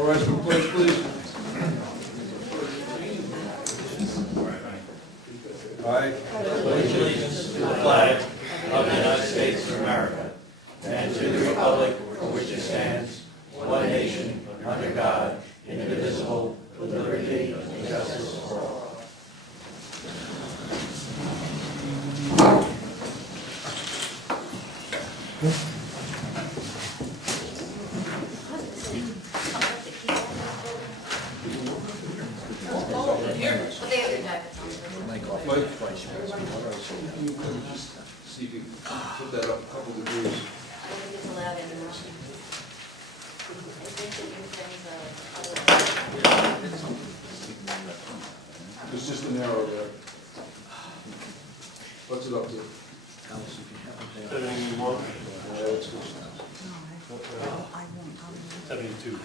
All rise for the pledge, please. I pledge allegiance to the flag of the United States of America and to the republic for which it stands, one nation, under God, indivisible, with liberty and justice for all. See if you can put that up a couple degrees. I don't think it's allowed anymore. I think that you It's just an arrow there. What's it up to? Anything more? Yeah, it's good. 72.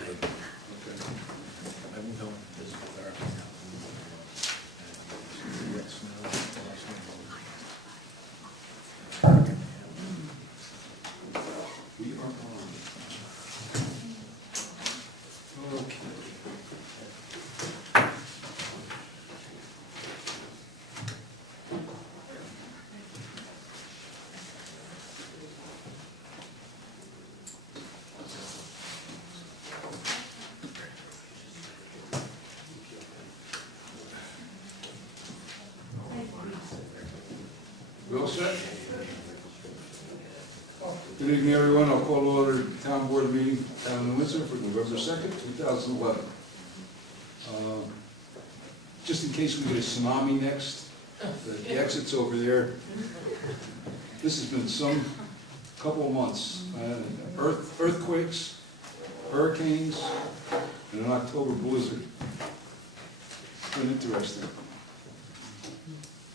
Okay. We are on. Okay. We all set? Good evening, everyone. I'll call to order the town board meeting down in Windsor for November 2nd, 2011. Just in case we get a tsunami next, the exit's over there. This has been some couple of months. Earthquakes, hurricanes, and an October blizzard. It's been interesting.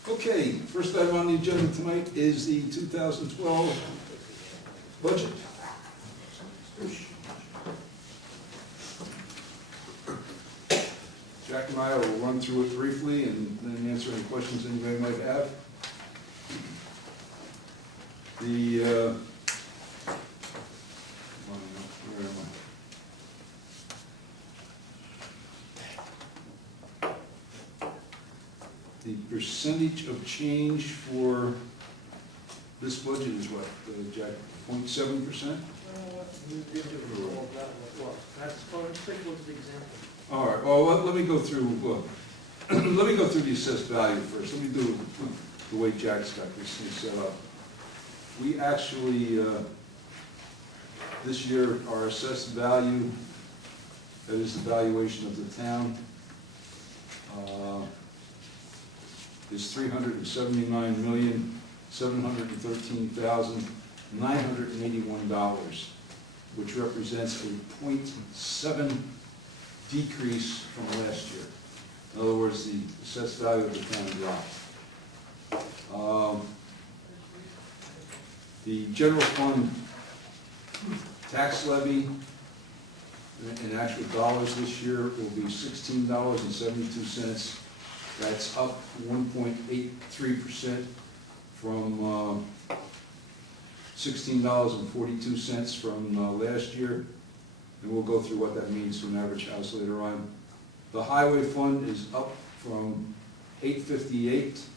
Okay, first item on the agenda tonight is the 2012 budget. Jack and I will run through it briefly and then answer any questions anybody might have. Where am I? The percentage of change for this budget is what, Jack, 0.7%? Let's take a look at the example. All right, well, let me go through, let me go through the assessed value first. Let me do the way Jack's got this thing set up. We actually, this year, our assessed value, that is the valuation of the town, is $379,713,981, which represents a 0.7 decrease from last year. In other words, the assessed value of the town dropped. The general fund tax levy in actual dollars this year will be $16.72. That's up 1.83% from $16.42 from last year. And we'll go through what that means to an average house later on. The highway fund is up from $858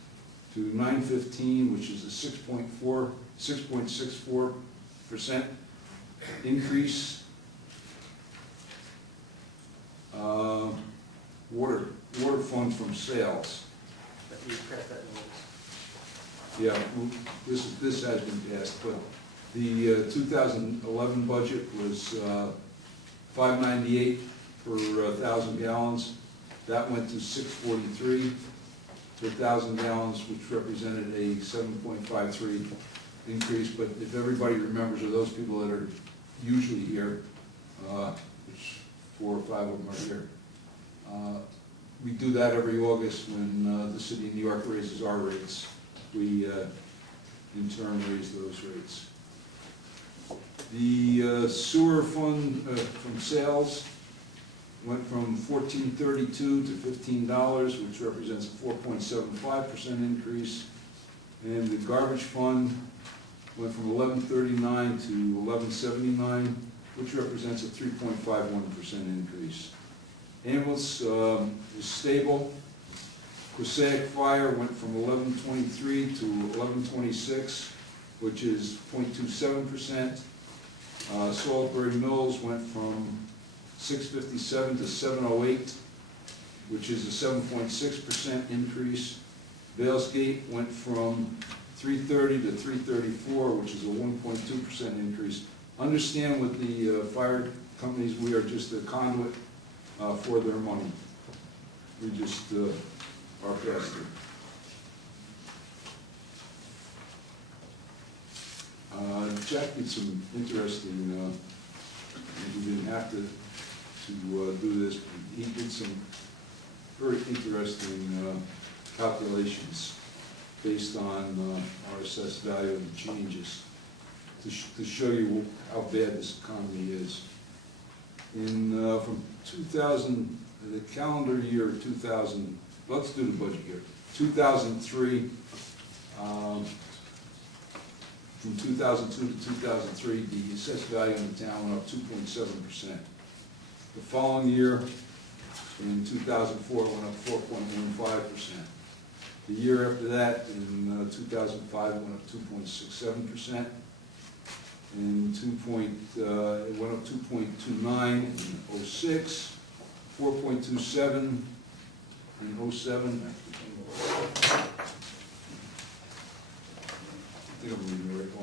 to $915, which is a 6.64% increase. Water fund from sales. You press that Yeah, this has been passed, but the 2011 budget was $5.98 per 1,000 gallons. That went to $6.43 per 1,000 gallons, which represented a 7.53 increase. But if everybody remembers, or those people that are usually here, which 4 or 5 of them are here, we do that every August when the city of New York raises our rates. We, in turn, raise those rates. The sewer fund from sales went from $14.32 to $15, which represents a 4.75% increase. And the garbage fund went from $11.39 to $11.79, which represents a 3.51% increase. Ambulance is stable. Passaic Fire went from 1123 to 1126, which is 0.27%. Salisbury Mills went from 657 to 708, which is a 7.6% increase. Vales Gate went from 330 to 334, which is a 1.2% increase. Understand with the fire companies, we are just a conduit for their money. We just are pass-through. Jack did some interesting, he didn't have to do this, but he did some very interesting calculations based on our assessed value and the changes to show you how bad this economy is. From 2000, the calendar year 2000, let's do the budget year, 2003, from 2002 to 2003, the assessed value in the town went up 2.7%. The following year, in 2004, it went up 4.15%. The year after that, in 2005, it went up 2.67%. It went up 2.29 in 06, 4.27 in 07. I think I'm reading the right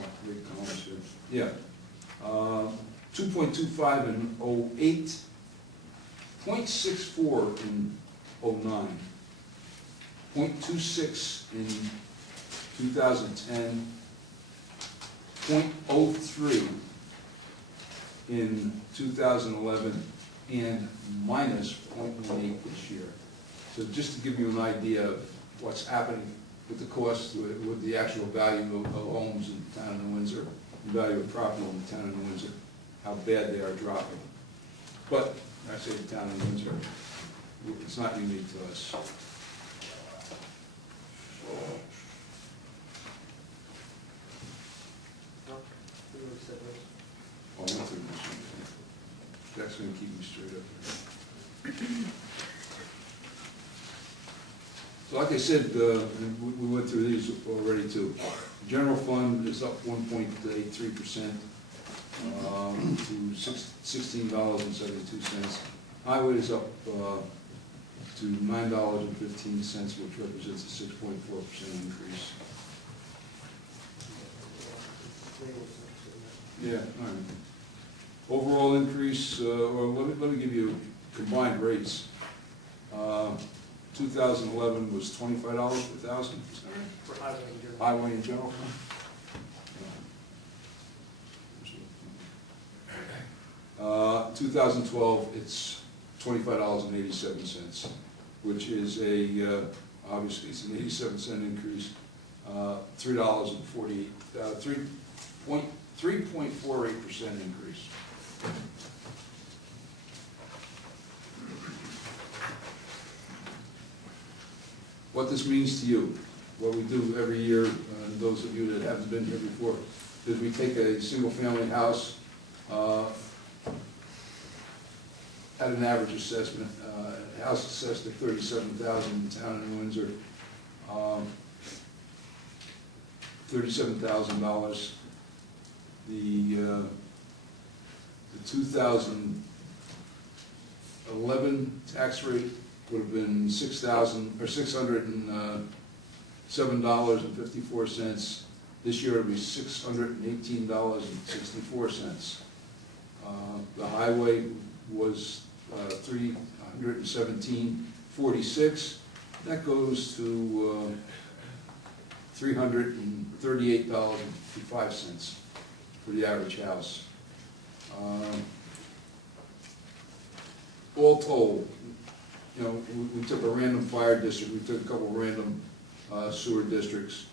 columns here. Yeah. 2.25 in 08, 0.64 in 09, 0.26 in 2010, 0.03 in 2011, and minus 0.18 this year. So just to give you an idea of what's happening with the cost, with the actual value of homes in the town of New Windsor, the value of property in the town of New Windsor, how bad they are dropping. But I say the town of New Windsor, it's not unique to us. Oh, that's a machine. That's going to keep me straight up here. So like I said, we went through these already too. General fund is up 1.83% to $16.72. Highway is up to $9.15, which represents a 6.4% increase. Yeah, all right. Overall increase, or let me give you combined rates. 2011 was $25 per thousand. For highway and general. Highway and general fund. 2012, it's $25.87, which is obviously it's an 87-cent increase. $3.48, 3.48% increase. What this means to you, what we do every year, those of you that haven't been here before, is we take a single-family house at an average assessment, house assessed at $37,000 in the town of New Windsor, $37,000. The 2011 tax rate would have been $607.54. This year it will be $618.64. The highway was $317.46. That goes to $338.55 for the average house. All told, you know, we took a random fire district, we took a couple of random sewer districts,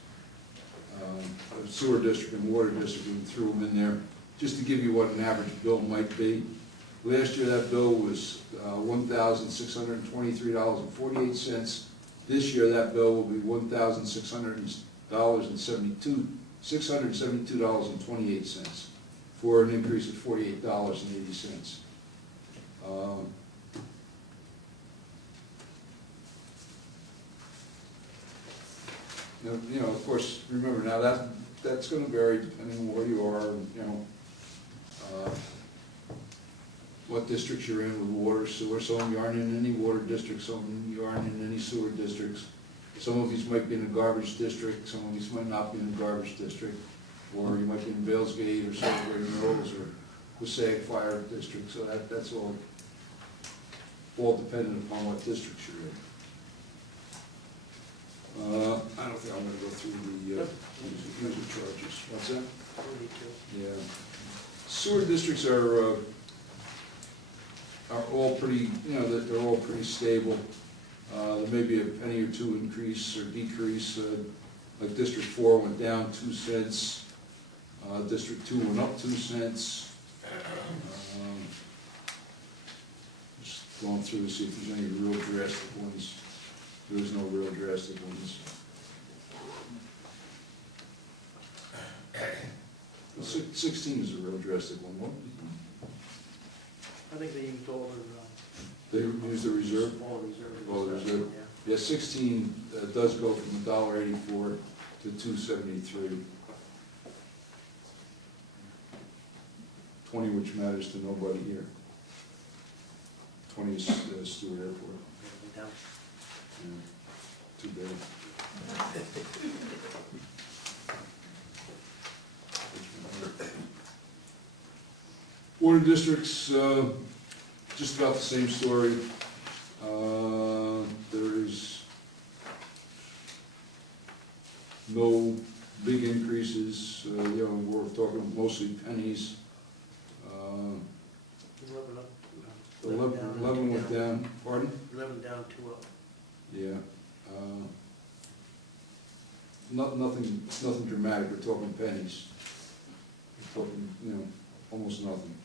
a sewer district and water district, and threw them in there, just to give you what an average bill might be. Last year that bill was $1,623.48. This year that bill will be $1,672.28. for an increase of $48.80. Now, you know, of course, remember now that's going to vary depending on where you are, you know, what districts you're in with water, sewer. Some of you aren't in any water districts, some of you aren't in any sewer districts. Some of you might be in a garbage district, some of you might not be in a garbage district, or you might be in Vailsgate or Silver Mills or Passaic Fire District, so that's all dependent upon what district you're in. I don't think I'm gonna go through the user charges. What's that? Yeah. Sewer districts are all pretty, you know, they're all pretty stable. There may be a penny or two increase or decrease. Like District 4 went down 2 cents. District 2 went up 2 cents. Just going through to see if there's any real drastic ones. There's no real drastic ones. 16 is a real drastic one. What? I think they used all They use the reserve? All reserve. All the reserve. Yeah. Yeah, 16 does go from $1.84 to $2.73. 20, which matters to nobody here. 20 is Stewart Airport. Down. Yeah, too bad. Water districts, just about the same story. There is no big increases, you know, we're talking mostly pennies. 11 went down, pardon? 11 down, 2 up. Yeah. Nothing dramatic, we're talking pennies. We're talking, you know, almost nothing.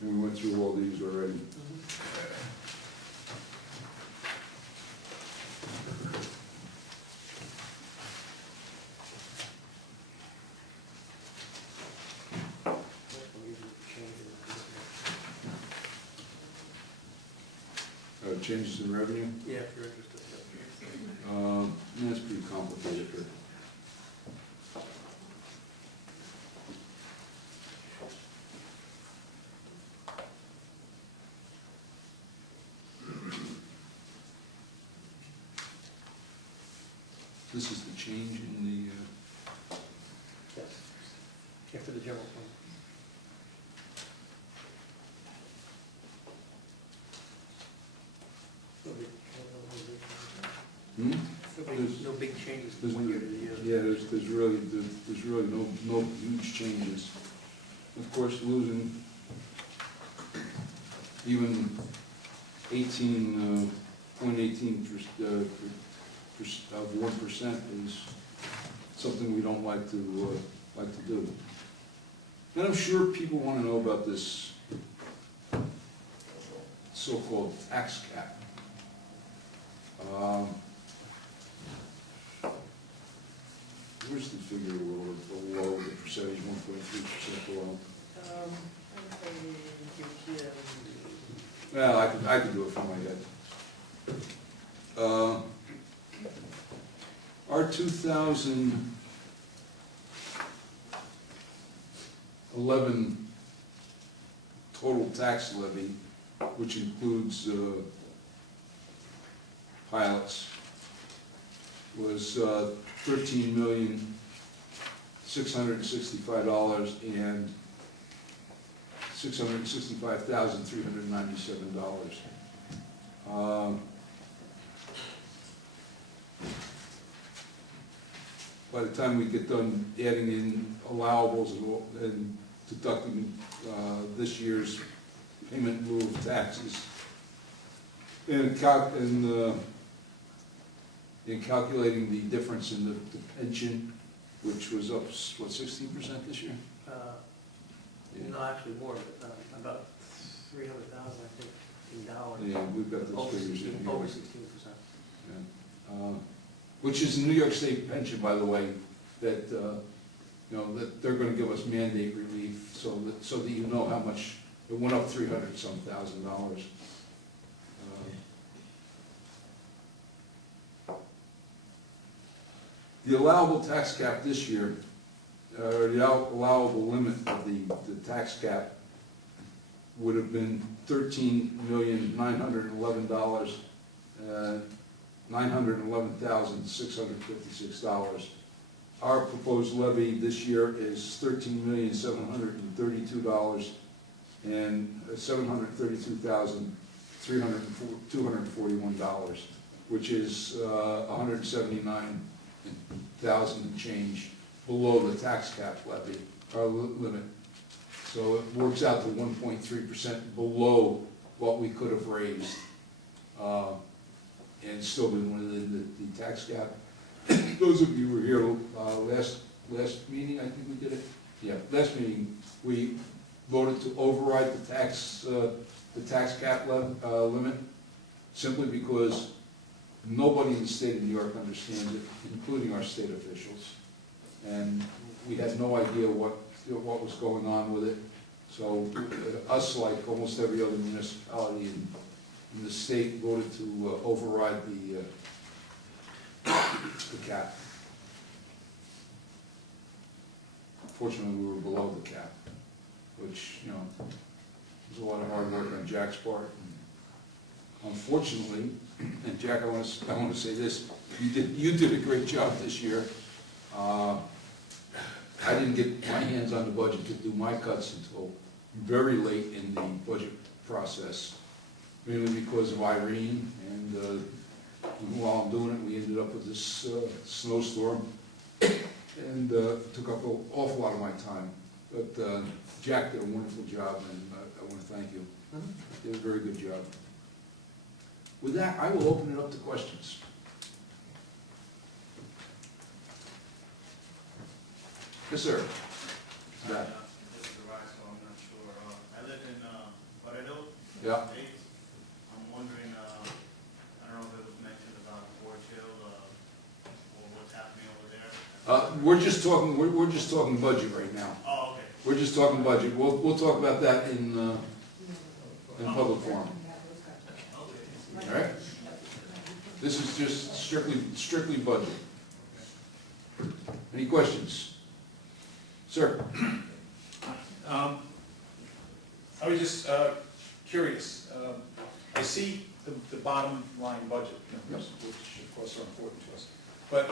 And we went through all these already. Changes in revenue? Yeah, if you're interested. That's pretty complicated here. This is the change in the, Yes. After the general fund. No big changes from one year to the year. Yeah, there's really no huge changes. Of course, losing even 18.18% of 1% is something we don't like to do. And I'm sure people want to know about this so-called tax cap. Where's the figure below the percentage, 1.3% below? Well, I could do it from my head. Our 2011 total tax levy, which includes pilots, was $13,665,397. By the time we get done adding in allowables and deducting this year's payment in lieu of taxes, in calculating the difference in the pension, which was up, what, 16% this year? No, actually more, but about 300,000, I think, in dollars. Yeah, we've got those Over figures 16, in here. over 16%. Yeah. which is the New York State pension, by the way, that, that they're gonna give us mandate relief, so that you know how much, it went up $300-some thousand. The allowable tax cap this year, or the allowable limit of the tax cap would have been $13,911,656. Our proposed levy this year is $13,732,000 and $732,241, which is 179,000 and change below the tax cap levy, or limit. So it works out to 1.3% below what we could have raised, and still been within the tax cap. Those of you who were here last meeting, I think we did it. Yeah, last meeting, we voted to override the tax cap limit, simply because nobody in the state of New York understands it, including our state officials. And we had no idea what was going on with it. So us, like almost every other municipality in the state, voted to override the cap. Fortunately, we were below the cap, which, was a lot of hard work on Jack's part. Unfortunately, and Jack, I want to say this, you did a great job this year. I didn't get my hands on the budget to do my cuts until very late in the budget process, mainly because of Irene, and while I'm doing it, we ended up with this snowstorm, and took up an awful lot of my time. But Jack did a wonderful job, and I want to thank you. You did a very good job. With that, I will open it up to questions. Yes, sir. That. This is Roscoe, I'm not sure. I live in Lauderdale. Yeah. I'm wondering, I don't know if it was mentioned about Forge Hill, or what's happening over there. We're just talking budget right now. Oh, okay. We're just talking budget. We'll talk about that in public forum. All right? This is just strictly budget. Any questions? Sir? I was just curious. I see the bottom line budget numbers, which of course are important to us. But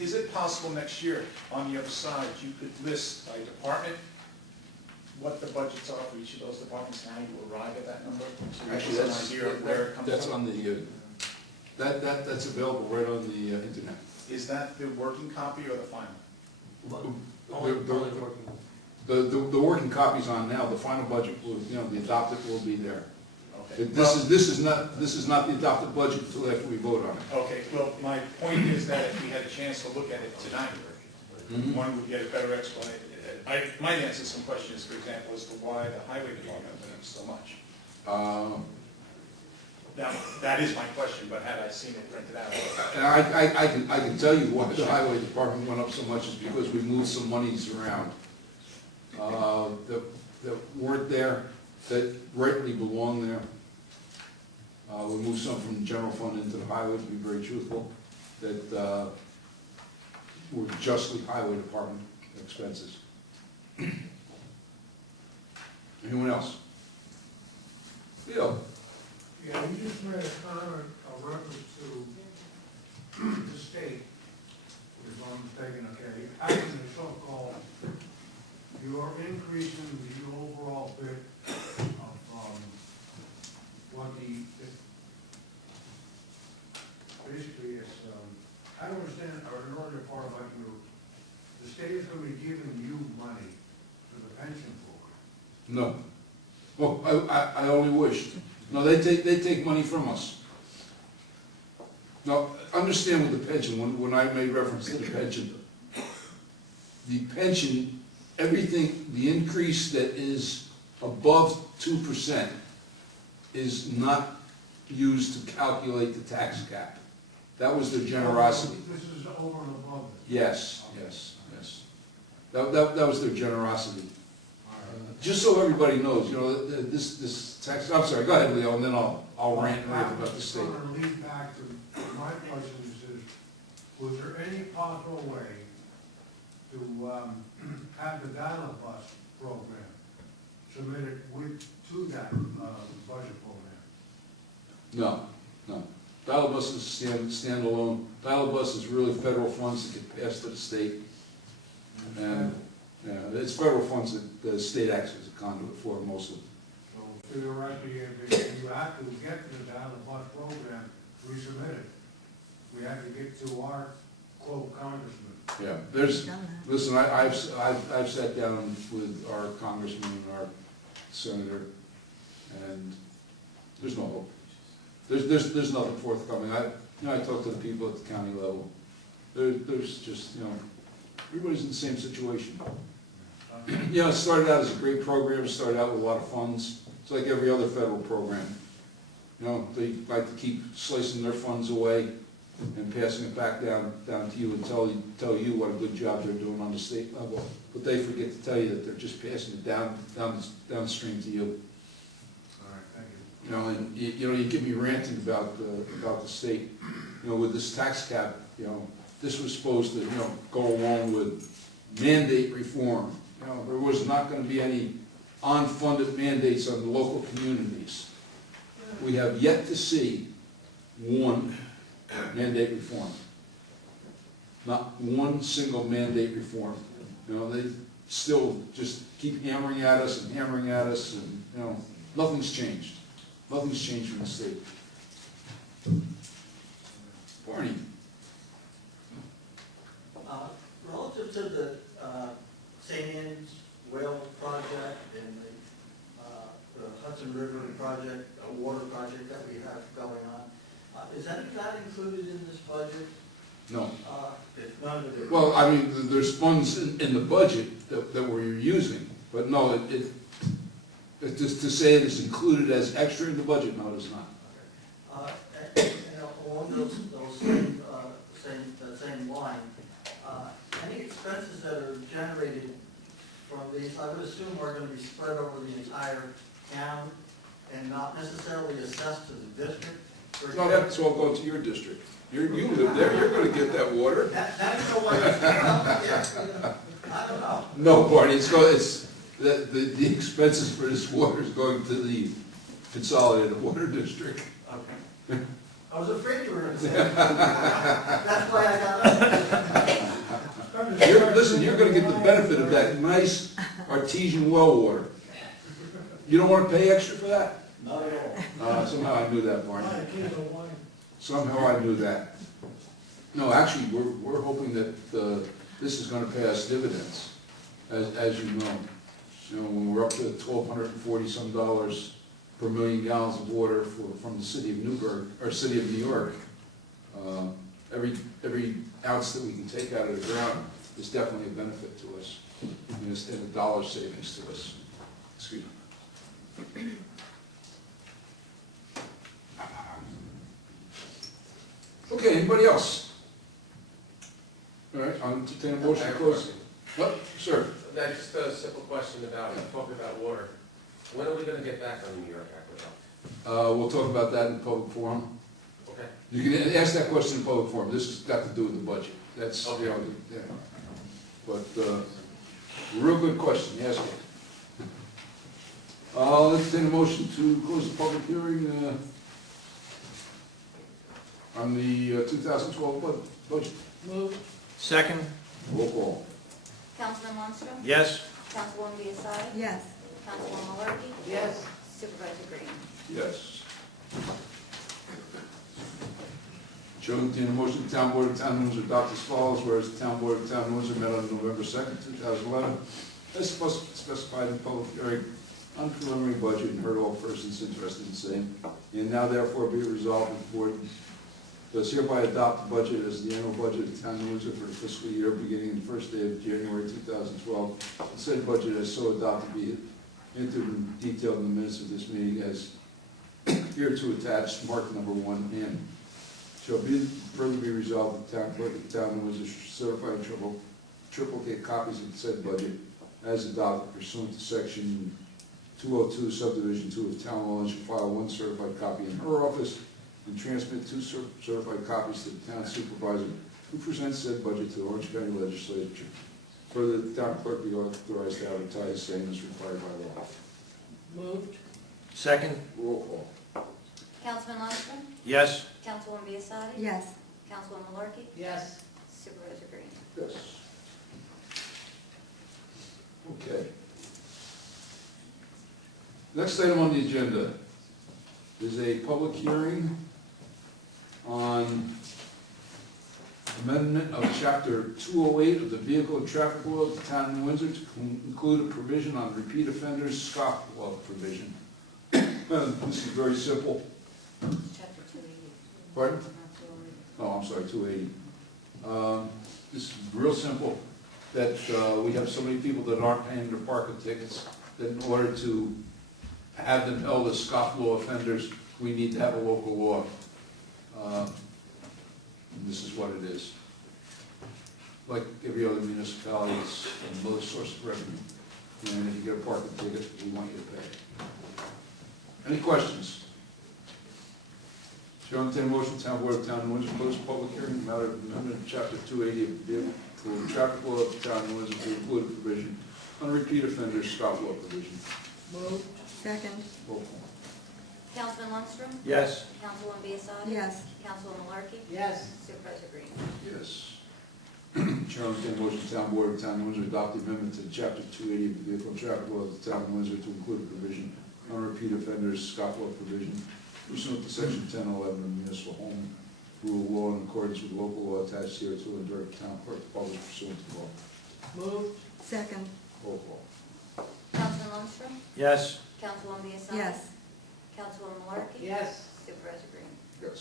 is it possible next year, on the other side, you could list by department what the budgets are for each of those departments and how you arrive at that number? So you Actually, have an idea of where it comes that's from? on the, that's available right on the internet. Is that the working copy or the final? Only working. The working copy's on now. The final budget will, the adopted will be there. Okay. This is not the adopted budget until after we vote on it. Okay, well, my point is that if we had a chance to look at it tonight, one would get a better explanation. I might answer some questions, for example, as to why the highway department went up so much. Now, that is my question, but had I seen it printed out? And I can tell you why the highway department went up so much is because we moved some monies around that weren't there, that rightly belong there. We moved some from the general fund into the highway, to be very truthful, that were justly highway department expenses. Anyone else? Bill? Yeah, you just made a comment, a reference to the state, if I'm mistaken, okay, having the so-called, you're increasing the overall bit of, what basically it's, I don't understand, or an earlier part about the state is gonna be giving you money for the pension program. No. Well, I only wished. No, they take money from us. Now, understand with the pension, when I made reference to the pension, everything, the increase that is above 2% is not used to calculate the tax cap. That was their generosity. This is over and above it. Yes, yes, yes. That was their generosity. Just so everybody knows, you know, this tax, I'm sorry, go ahead, Leo, and then I'll rant and rave about the state. I'm going to lead back to my question is, was there any possible way to have the dial bus program submitted to that budget program? No, no. Dial bus is standalone. Dial bus is really federal funds that get passed to the state. And, yeah, it's federal funds that the state acts as a conduit for mostly. So theoretically, if you have to get to the dial bus program, resubmit it. We have to get to our quote congressman. Yeah, listen, I've sat down with our congressman and our senator, and there's no hope. There's nothing forthcoming. I talk to the people at the county level. There's just, everybody's in the same situation. It started out as a great program, it started out with a lot of funds. It's like every other federal program. They like to keep slicing their funds away and passing it back down to you and tell you what a good job they're doing on the state level. But they forget to tell you that they're just passing it downstream to you. All right, thank you. And you get me ranting about the state. With this tax cap, this was supposed to, go along with mandate reform. There was not going to be any unfunded mandates on the local communities. We have yet to see one mandate reform. Not one single mandate reform. They still just keep hammering at us, and nothing's changed. Nothing's changed in the state. Barney. Relative to the St. Anne's Well project and the Hudson River project, water project that we have going on, is any of that included in this budget? No. If none of it. Well, I mean, there's funds in the budget that we're using, but no, it's just to say it's included as extra in the budget, no, it's not. And along those same line, any expenses that are generated from these, I would assume are going to be spread over the entire town and not necessarily assessed to the district? No, that's all going to your district. You live there, you're gonna get that water. That is the way, well, I don't know. No, Barney, the expenses for this water is going to the consolidated water district. Okay. I was afraid you were going to say that. That's why I got up. Listen, you're gonna get the benefit of that nice artesian well water. You don't wanna pay extra for that? Not at all. Somehow I knew that, Barney. Somehow I knew that. No, actually, we're hoping that this is gonna pay us dividends, as you know. When we're up to $1,240 some per million gallons of water from the city of Newburgh, or city of New York, every ounce that we can take out of the ground is definitely a benefit to us, and a dollar savings to us. Excuse me. Okay, anybody else? All right, I'll entertain a motion to close. What, sir? That's just a simple question about, talking about water. When are we gonna get back on the New York Aqueduct? We'll talk about that in public forum. Okay. You can ask that question in public forum. This has got to do with the budget. That's, Okay. yeah. But, real good question, yes. I'll entertain a motion to close the public hearing, on the 2012 budget. Move. Second. Roll call. Councilman Monstro? Yes. Councilwoman Biassiatti? Yes. Councilwoman Malarkey? Yes. Supervisor Green? Yes. Chair will entertain a motion, the town board of town of Windsor adopt as follows, whereas the town board of town of Windsor met on November 2nd, 2011, as specified in public hearing on preliminary budget and heard all persons interested in the same. And now therefore be it resolved that the board does hereby adopt the budget as the annual budget of the town of Windsor for the fiscal year beginning the first day of January 2012. The said budget as so adopted be entered in detail in the minutes of this meeting as here to attach mark number 1 and Shall be further be resolved, the town clerk of the town of Windsor certify triplicate copies of the said budget as adopted pursuant to section 202 subdivision 2 of town law, and shall file one certified copy in her office and transmit two certified copies to the town supervisor who presents said budget to the Orange County Legislature. Further, the town clerk be authorized to advertise same as required by law. Moved. Second. Roll call. Councilman Lundstrom? Yes. Councilwoman Biassiatti? Yes. Councilwoman Malarkey? Yes. Supervisor Green? Yes. Okay. Next item on the agenda is a public hearing on amendment of chapter 208 of the Vehicle and Traffic Law of the Town of Windsor to include a provision on repeat offenders, scoff law provision. This is very simple. Chapter 280. Pardon? Not 208. Oh, I'm sorry, 280. This is real simple, that we have so many people that aren't paying their parking tickets, that in order to have them held as scofflaw offenders, we need to have a local law. And this is what it is. Like every other municipality, it's another source of revenue. And if you get a parking ticket, we want you to pay. Any questions? Chair, entertain a motion, Town Board of Town of Windsor, close the public hearing, matter of amendment of chapter 280 of the Vehicle and Traffic Law of the Town of Windsor to include a provision on repeat offenders, scoff law provision. Moved. Second. Roll call. Councilman Lundstrom? Yes. Councilwoman Biassiatti? Yes. Councilwoman Malarkey? Yes. Supervisor Green? Yes. Chair, entertain a motion, Town Board of Town of Windsor adopt the amendment to chapter 280 of the Vehicle and Traffic Law of the Town of Windsor to include a provision on repeat offenders, scoff law provision pursuant to section 1011 of the Municipal Home Rule Law in accordance with local law attached here to and direct town clerk to publish pursuant to law. Moved. Second. Roll call. Councilman Lundstrom? Yes. Councilwoman Biassiatti? Yes. Councilwoman Malarkey? Yes. Supervisor Green? Yes.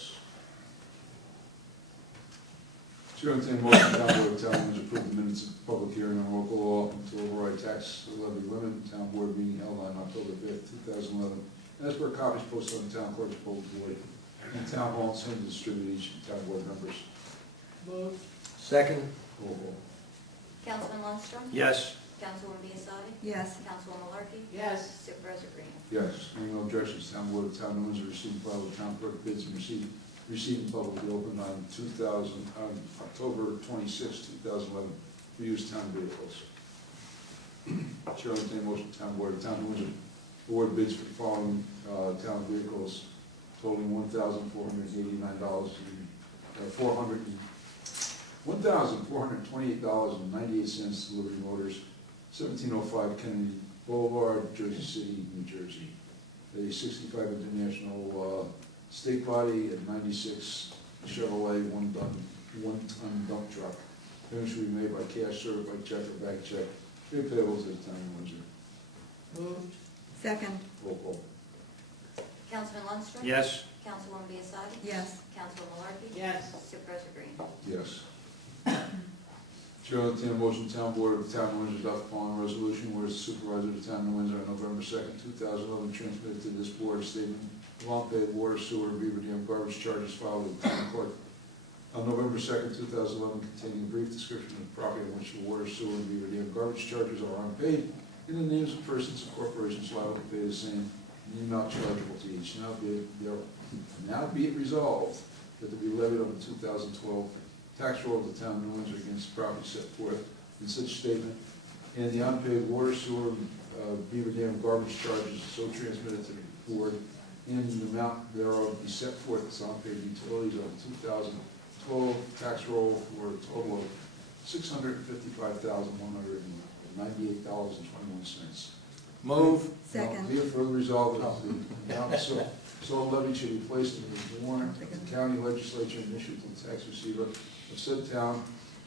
Chair, entertain a motion, Town Board of Town of Windsor approve the minutes of public hearing on local law to override tax levy limit, town board meeting held on October 5th, 2011. As per copies posted on the town clerk's bulletin board and town hall, and sent to distribute each town board members. Moved. Second. Roll call. Councilman Lundstrom? Yes. Councilwoman Biassiatti? Yes. Councilwoman Malarkey? Yes. Supervisor Green? Yes, hearing no objections, Town Board of Town of Windsor received and filed with town clerk bids and received and publicly opened on October 26, 2011 for use town vehicles. Chair, entertain a motion, Town Board of Town of Windsor award bids for the following town vehicles totaling $1,489 $1,428.98 to Liberty Motors, 1705 Kennedy Boulevard, Jersey City, New Jersey. A 65 International State Body and 96 Chevrolet one-ton dump truck. Payment should be made by cash, certified check, or bank check. Pay payable to the town of Windsor. Moved. Second. Roll call. Councilman Lundstrom? Yes. Councilwoman Biassiatti? Yes. Councilwoman Malarkey? Yes. Supervisor Green? Yes. Chair, will entertain a motion, Town Board of the Town of Windsor adopt the following resolution, whereas the supervisor of the Town of Windsor on November 2nd, 2011, transmitted to this board a statement of unpaid water, sewer, beaver dam garbage charges filed with the town clerk on November 2nd, 2011, containing a brief description of the property on which the water, sewer, and beaver dam garbage charges are unpaid, in the names of persons and corporations liable to pay the same, and the amount chargeable to each. Now be it resolved that to be levied on the 2012 tax roll of the town of New Windsor against the property set forth in such statement, and the unpaid water, sewer, beaver dam garbage charges so transmitted to the board, and the amount thereof be set forth as unpaid utilities on the 2012 tax roll for a total of $655,198.21. Move. Second. Be it further resolved that the amount so levied should be placed in the warrant of the county legislature and issued to the tax receiver of said town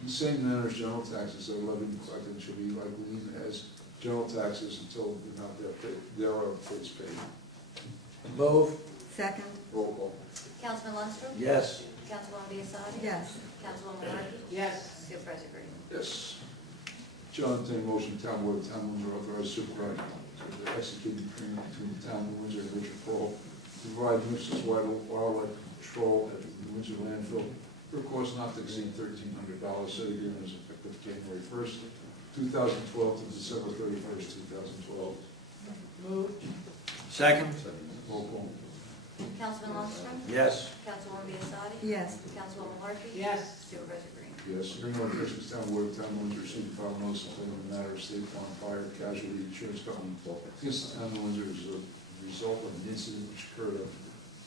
in the same manner as general taxes that are levied and collected and should be likely as general taxes until the amount thereof is paid. Move. Second. Roll call. Councilman Lundstrom? Yes. Councilwoman Biassiatti? Yes. Councilwoman Malarkey? Yes. Supervisor Green? Yes. Chair, will entertain a motion, Town Board of Town of Windsor authorize supervisor to execute the agreement between the Town of Windsor and Richard Paul to provide nuisance wildlife patrol at the Windsor landfill for a cost not to exceed $1,300. Said agreement is effective January 1st, 2012 to December 31st, 2012. Moved. Second. Roll call. Councilman Lundstrom? Yes. Councilwoman Biassadi? yes, Councilwoman Harkey? yes, Supervisor Green? Yes, hearing no objections, town board of town of Windsor received and filed notice of claim in the matter of State Farm Fire Casualty Insurance Company against the town of Windsor as a result of an incident which occurred on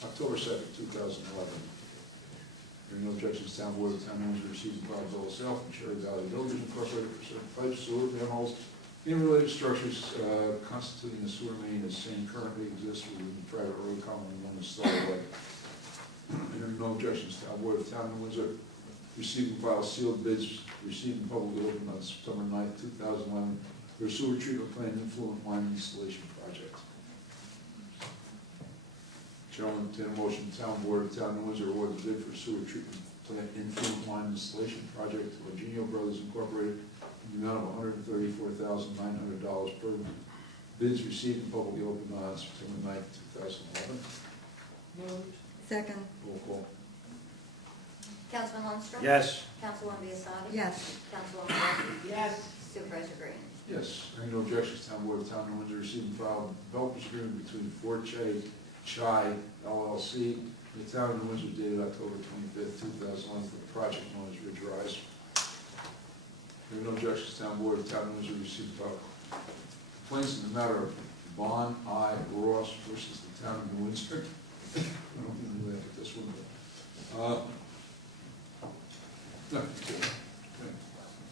October 2nd, 2011. Hearing no objections, town board of town of Windsor received and filed bill of sale from Cherry Valley Builders Incorporated for certain pipes, sewer manholes, and related structures constituting a sewer main as same currently exists within the private road commonly known as Starlight. Hearing no objections, town board of town of Windsor received and filed sealed bids received and publicly opened on September 9th, 2011 for a sewer treatment plant influent line installation project. Chair will entertain a motion, town board of town of Windsor award the bid for sewer treatment plant influent line installation project to Eugenio Brothers Incorporated in the amount of $134,900 per bids received and publicly opened on September 9th, 2011. moved, second, Roll call. Councilman Lundstrom? Yes. Councilwoman Biassadi? yes, Councilwoman Harkey? yes, Supervisor Green? Yes, hearing no objections, town board of town of Windsor received and filed developers agreement between Forte Chai LLC and the town of Windsor dated October 25th, 2011 for the project known as Ridge Rise. Hearing no objections, town board of town of Windsor received and filed complaints in the matter of Vaughn I. Ross versus the town of New Windsor. I don't think we have this one, but, no. Okay.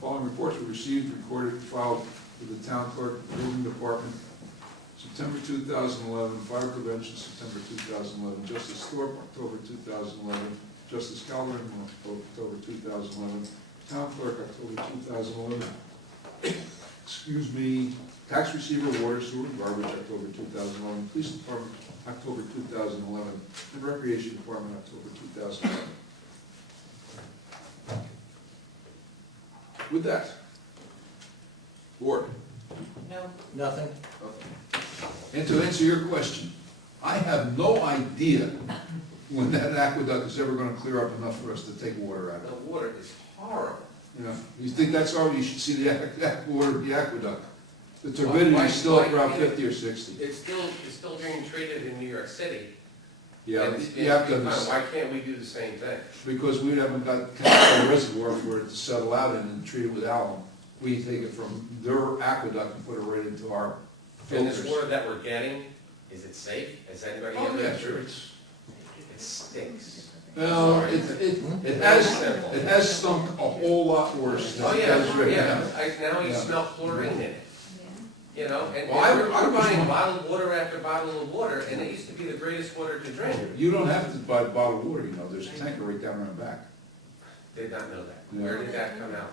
Following reports were received, recorded, filed with the town clerk, building department, September 2011, fire prevention, September 2011, Justice Thorpe, October 2011, Justice Calvin, October 2011, town clerk, October 2011, excuse me, tax receiver, water, sewer, and garbage, October 2011, police department, October 2011, and recreation department, October 2011. With that, board. no, Nothing. And to answer your question, I have no idea when that aqueduct is ever gonna clear up enough for us to take water out of The it. water is horrible. You know, you think that's all, you should see the water of the aqueduct. The turbidity Why- is still at why around can't it- 50 or 60. It's still being treated in New York City. Yeah, And it's you have being to, fine. Why can't we do the same thing? because we haven't got a reservoir for it to settle out in and treat it with alum. We take it from their aqueduct and put it right into our And this filters. water that we're getting, is it safe? Has anybody Oh, ever? yeah, sure, it's, It stinks. well, it has stunk a whole lot worse than Oh, it does yeah, right yeah. now. Now you Yeah. smell chlorine in it, you know? And Well, I we're was buying one- bottled water after bottle of water, and it used to be the greatest water to drink. You don't have to buy bottled water, you know, there's a tanker right down our back. Did not know that. Where did that come out?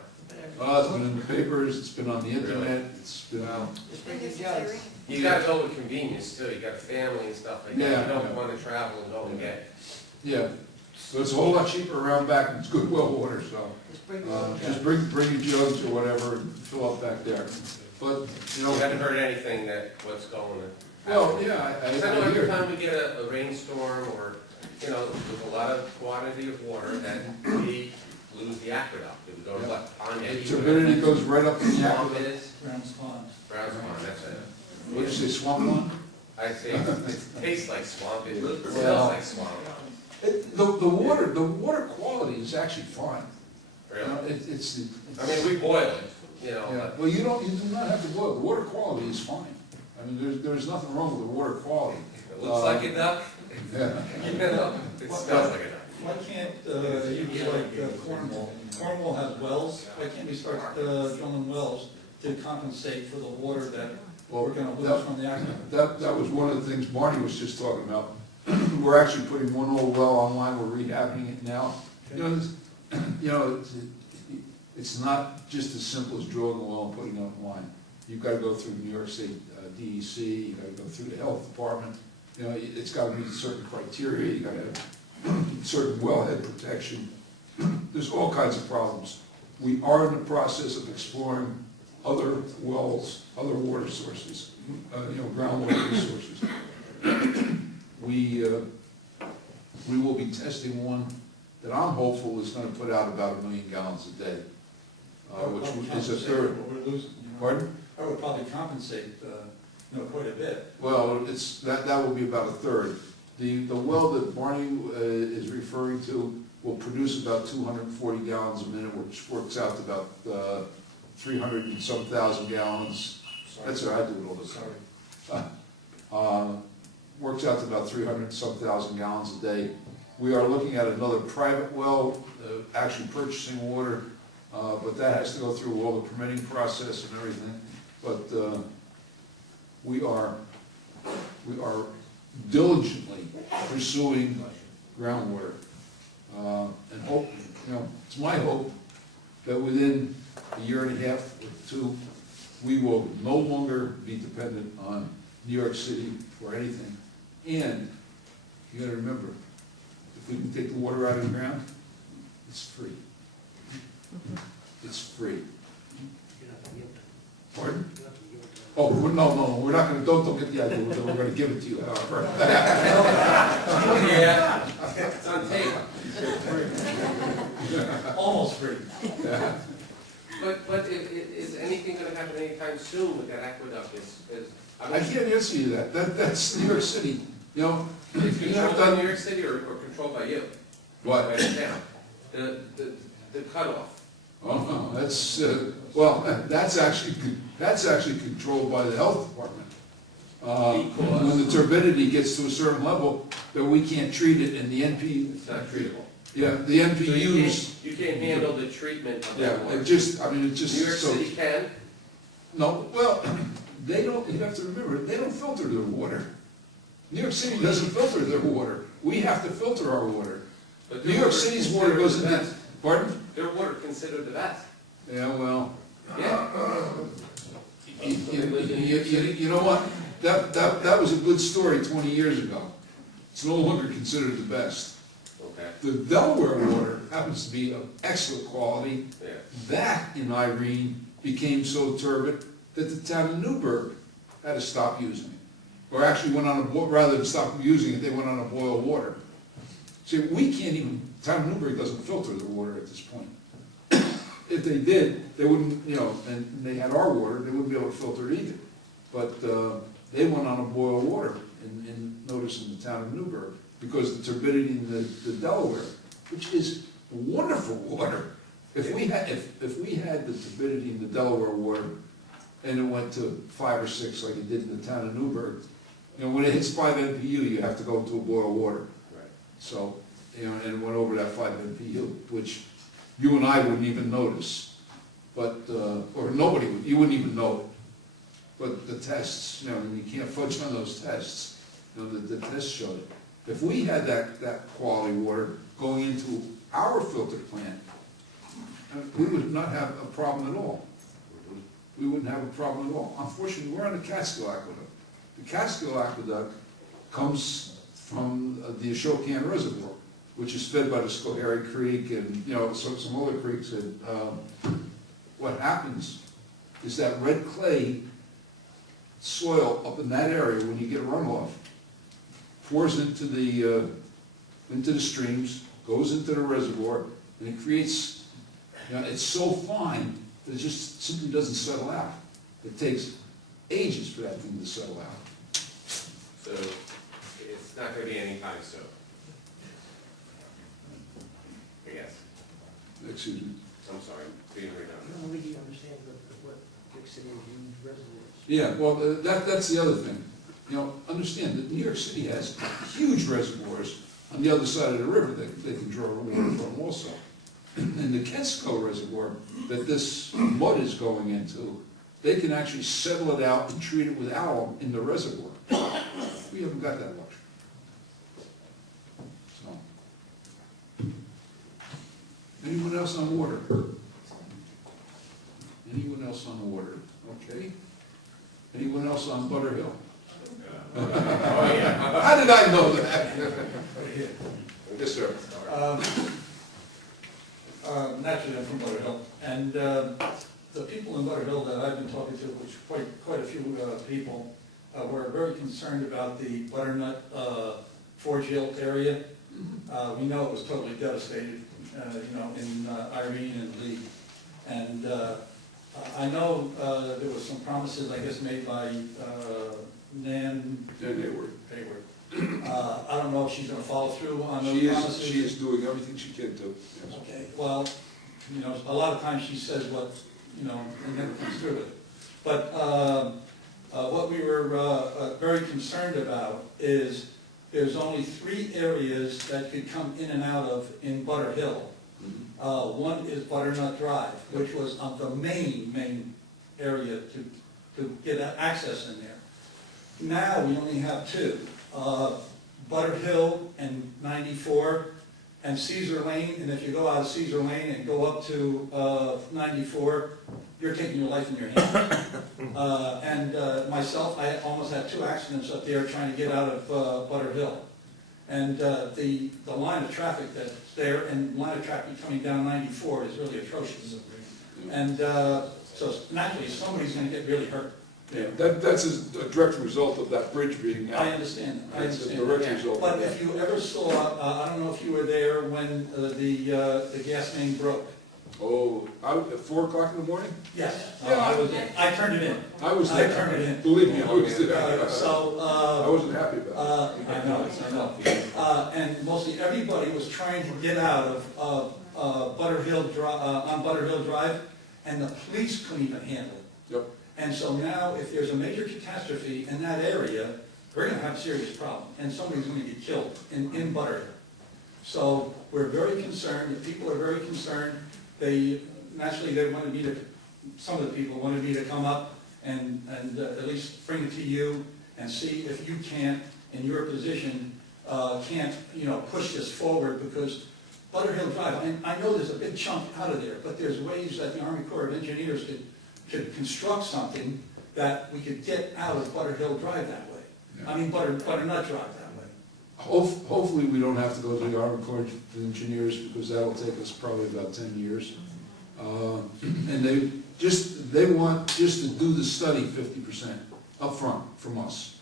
It's been in the papers, it's been on the internet, it's been out. just bring your jugs. You gotta go with convenience too, you got a family and stuff like that, Yeah, you don't yeah. wanna travel and go and get. Yeah, so it's a whole lot cheaper around back, and it's good well water, so, Just bring your just jugs. bring your jugs or whatever, and fill up back there. But, you You haven't know, heard anything that, what's going on? well, yeah, I I know every hear. time we get a rainstorm or, you know, there's a lot of quantity of water that we lose the aqueduct. It would go to what, Pond The Eddy? turbidity goes right up in the Swamp it aqueduct. is? Brown's Pond. Browns Pond, that's it. What'd you say, swamp one? I say, it tastes like swamp, it Well- smells like swamp. The water quality is actually fine. You know, Really. it's the. I mean, we boil it, you know, Yeah, but well, you do not have to boil, the water quality is fine. I mean, there's nothing wrong with the water quality. it looks like a duck, Yeah. you know, it smells like a duck. Why can't, you like Cornwall, Cornwall has wells, why can't we start drilling wells to compensate for the water that we're gonna lose from the aqueduct? That was one of the things Marty was just talking about. We're actually putting one old well online, we're rehabbing it now. You know, it's not just as simple as drilling a well and putting it online. You've got to go through New York State DEC, you've got to go through the health department. You know, it's got to meet certain criteria, you got to have certain wellhead protection. There's all kinds of problems. We are in the process of exploring other wells, other water sources, you know, groundwater resources. We we will be testing one that I'm hopeful is gonna put out about 1 million gallons a day, which is a third. What we're losing, you know. Pardon? That would probably compensate, quite a bit. Well, that will be about a third. The well that Barney is referring to will produce about 240 gallons a minute, which works out to about 300 and some thousand gallons. That's what I do it all the time. Works out to about 300 and some thousand gallons a day. We are looking at another private well, actually purchasing water, but that has to go through all the permitting process and everything. But we are diligently pursuing groundwater. And hope, it's my hope that within a year and a half or two, we will no longer be dependent on New York City for anything. And you gotta remember, if we can take the water out of the ground, it's free. It's free. Pardon? Oh, no, we're not gonna, don't get the idea, we're gonna give it to you, however. Yeah, it's on tape. Almost free. But is anything gonna happen anytime soon with that aqueduct? I can't answer you that, that's New York City, It's you have controlled by New to, York City or controlled by you? what? By the town? The cutoff? Oh, no, that's, well, that's actually controlled by the health department. When the turbidity gets to a certain level, that we can't treat it, and the NP, It's not treatable. yeah, the So NPUs, you can't handle the treatment of yeah, that water? it just, I mean, it just. New York so- City can? No, well, they don't, you have to remember, they don't filter their water. New York City doesn't filter their water. We have to filter our water. But New their York water City's is water goes considered the into, best. pardon? Their water considered the best. Yeah, well, Yeah. you know what? That was a good story 20 years ago. It's no longer considered the best. Okay, The Delaware water happens to be of excellent quality. yeah. That in Irene became so turbid that the town of Newburgh had to stop using it. Or actually went on rather than stop using it, they went on a boil water. See, we can't even, town of Newburgh doesn't filter the water at this point. If they did, they wouldn't, and they had our water, they wouldn't be able to filter it either. But they went on a boil water notice in the town of Newburgh because the turbidity in the Delaware, which is wonderful water. If we had the turbidity in the Delaware water and it went to 5 or 6 like it did in the town of Newburgh, when it hits 5 NPU, you have to go into a boil water. Right. So, and it went over that 5 NPU, which you and I wouldn't even notice, but, or nobody would, you wouldn't even know it. But the tests, and you can't fudge on those tests, the tests showed it. If we had that quality water going into our filter plant, we would not have a problem at all. We wouldn't have a problem at all. Unfortunately, we're on the Catskill Aqueduct. The Catskill Aqueduct comes from the Ashokan Reservoir, which is fed by the Schoharie Creek and, some other creeks. And what happens is that red clay soil up in that area, when you get a runoff, pours into the streams, goes into the reservoir, and it creates, it's so fine that it just simply doesn't settle out. It takes ages for that thing to settle out. So it's not gonna be anytime soon. I guess. Excuse me. I'm sorry, being redundant. I don't really understand what Dick City Union reservoir is. Yeah, well, that's the other thing. Understand that New York City has huge reservoirs on the other side of the river that they can draw water from also. And the Catskill Reservoir that this mud is going into, they can actually settle it out and treat it with alum in the reservoir. We haven't got that luxury. So. Anyone else on water? Anyone else on water? Okay. Anyone else on Butter Hill? How did I know that? Yes, sir. Naturally, I'm from Butter Hill, and the people in Butter Hill that I've been talking to, which quite a few people, were very concerned about the Butternut Forge Hill area. We know it was totally devastated, in Irene and Lee. And I know there was some promises, I guess, made by Nan Hayward. I don't know if she's gonna follow through on those She promises. is doing everything she can to. Yes. Okay, well, a lot of times she says what, and never comes through it. But what we were very concerned about is there's only 3 areas that could come in and out of in Butter Hill. One is Butternut Drive, which was the main area to get access in there. Now we only have 2, Butter Hill and 94, and Caesar Lane, and if you go out of Caesar Lane and go up to 94, you're taking your life in your hands. And myself, I almost had 2 accidents up there trying to get out of Butter Hill. And the line of traffic that's there, and line of traffic coming down 94 is really atrocious. And so naturally, somebody's going to get really hurt. Yeah, that's a direct result of that bridge being out. I understand, I It's a understand. direct result But of that. if you ever saw, I don't know if you were there when the gas main broke. Oh, out at 4 o'clock in the morning? Yes. Yeah, I turned it in. I was I there. turned it in. Believe me, I was there. So, I wasn't happy about it. I know. And mostly everybody was trying to get out of Butter Hill on Butter Hill Drive, and the police couldn't even handle it. Yep. And so now, if there's a major catastrophe in that area, we're gonna have a serious problem, and somebody's gonna get killed in Butter Hill. So we're very concerned, the people are very concerned. Naturally, they wanted me to, some of the people wanted me to come up and at least bring it to you and see if you can't, in your position, can't, push this forward, because Butter Hill Drive, I know there's a big chunk out of there, but there's ways that the Army Corps of Engineers could construct something that we could get out of Butter Hill Drive that way. Yeah. I mean, Butternut Drive that way. Hopefully, we don't have to go to the Army Corps of Engineers, because that'll take us probably about 10 years. And they want just to do the study 50% upfront from us.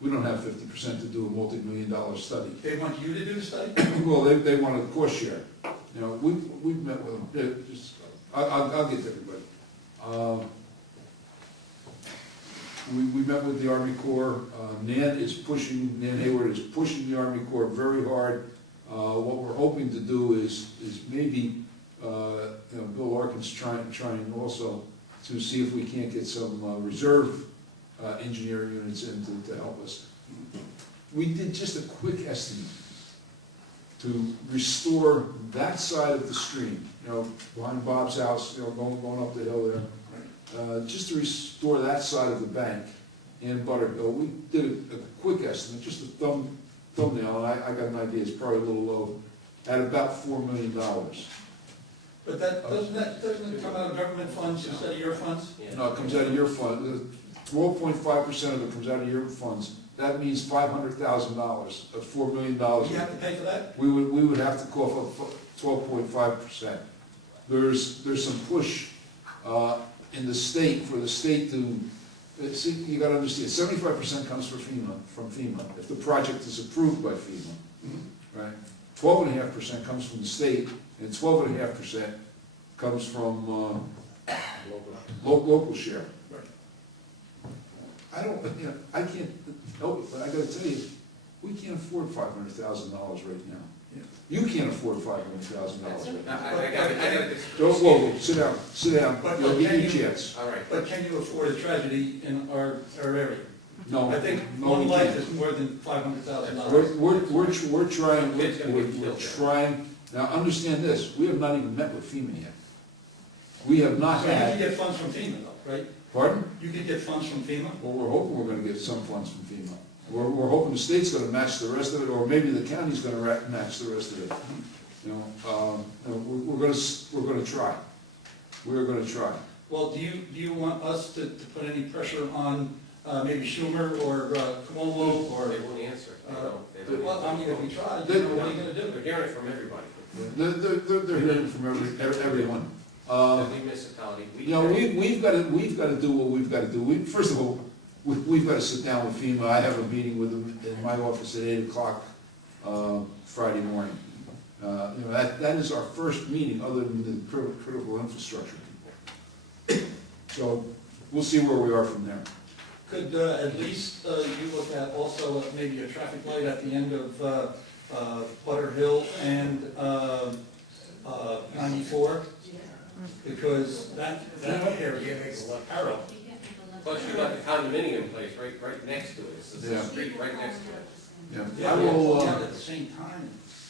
We don't have 50% to do a multi-million-dollar study. They want you to do the study? Well, they want a cost share. We've met with them. I'll get to everybody. We met with the Army Corps. Nan Hayward is pushing the Army Corps very hard. What we're hoping to do is maybe, Bill Larkin's trying also to see if we can't get some reserve engineering units in to help us. We did just a quick estimate to restore that side of the stream, behind Bob's house, going up the hill there, just to restore that side of the bank in Butter Hill. We did a quick estimate, just a thumbnail, and I got an idea, it's probably a little low, at about $4 million. But doesn't it come out of government funds instead of your funds? No, it comes out of your fund. 12.5% of it comes out of your funds. That means $500,000 of $4 million. You have to pay for that? We would have to cough up 12.5%. There's some push in the state for the state to. See, you got to understand, 75% comes from FEMA. If the project is approved by FEMA, right? 12.5% comes from the state, and 12.5% comes from local share. I can't help it, but I gotta tell you, we can't afford $500,000 right now. You can't afford $500,000 right now. I got this. Whoa, sit down, But you'll can get you- your chance. All right. But can you afford a tragedy in our area? No, I think no, one we life can't. is more than $500,000. We're trying, Kids gonna get we're killed. trying, now understand this, we have not even met with FEMA yet. We have not So you can had, get funds from FEMA though, right? pardon? You can get funds from FEMA? Well, we're hoping we're gonna get some funds from FEMA. We're hoping the state's gonna match the rest of it, or maybe the county's gonna match the rest of it. We're gonna try. We're gonna try. Well, do you want us to put any pressure on maybe Schumer or Cuomo or? They won't answer. They don't. Well, I mean, if we try, what are you gonna do? They're hearing from everybody. They're hearing from everyone. Every municipality. We've got to do what we've got to do. First of all, we've got to sit down with FEMA. I have a meeting with them in my office at 8 o'clock Friday morning. You know, that is our first meeting other than the critical infrastructure people. So we'll see where we are from there. Could at least you look at also maybe a traffic light at the end of Butter Hill and 94? Because that area makes a lot parallel. Plus you got the condominium place right next to it, it's the Yeah. street right next to it. Yeah, I will, At the same time.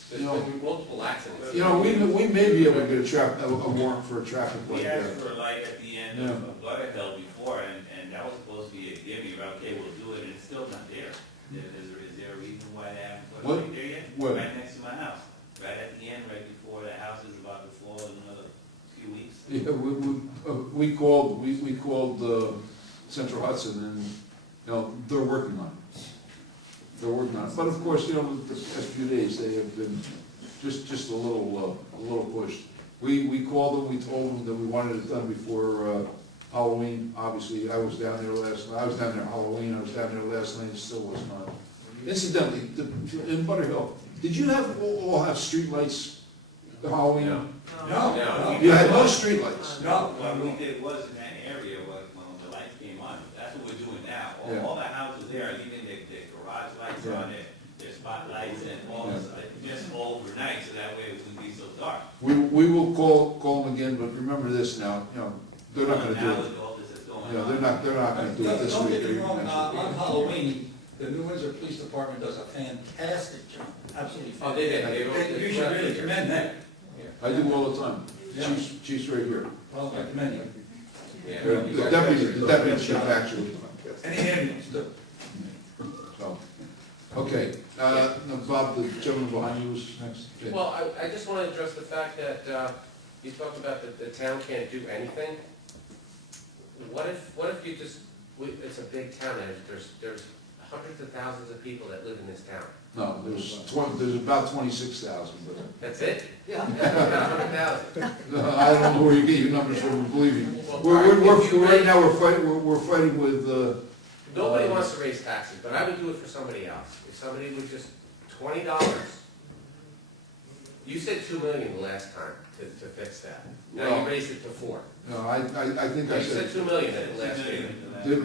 There's You know- been multiple accidents. you know, we may be able to get a warrant for a traffic light We there. asked for a light at the end Yeah. of Butter Hill before, and that was supposed to be a gimme, but okay, we'll do it, and it's still not there. Is there a reason why they haven't put a What? light there yet? What? Right next to my house, right at the end, right before the house is about to fall in another few weeks. Yeah, we called Central Hudson, and, you know, they're working on it. They're working on it, but of course, you know, the past few days, they have been just a little pushed. We called them, we told them that we wanted it done before Halloween. Obviously, I was down there Halloween, I was down there last night, it still was not. Incidentally, in Butter Hill, did you all have streetlights Halloween? No. No. You had no streetlights? No. What we did was in that area, when the lights came on, that's what we're doing now. Yeah. All the houses there, even their garage lights are on, their spotlights and all this, just overnight, so that way it wouldn't be so dark. We will call them again, but remember this now, you know, they're not gonna do Now it. with all this that's going You know, on. they're not gonna do it this Don't week get or me even wrong, next on week. Halloween, the New Windsor Police Department does a fantastic job, absolutely Oh, they did. fantastic. You should really commend them. I do all the time. Yeah. Chief's right here. Well, I commend you. Yeah. The deputy chief actually. And the ambulance too. So, okay, now Bob, the gentleman behind you was next. Okay. Well, I just want to address the fact that you talked about that the town can't do anything. What if you just, it's a big town, and there's hundreds of thousands of people that live in this town. No, there's about 26,000, but That's it? Yeah. About 100,000. I don't know where you get your numbers from, believe me. Well, if you Right raise- now, we're fighting with, Nobody wants to raise taxes, but I would do it for somebody else. If somebody would just, $20. You said 2 million the last time to fix that. Now Well- you raised it to 4. no, I think I You said said, 2 million at the last meeting.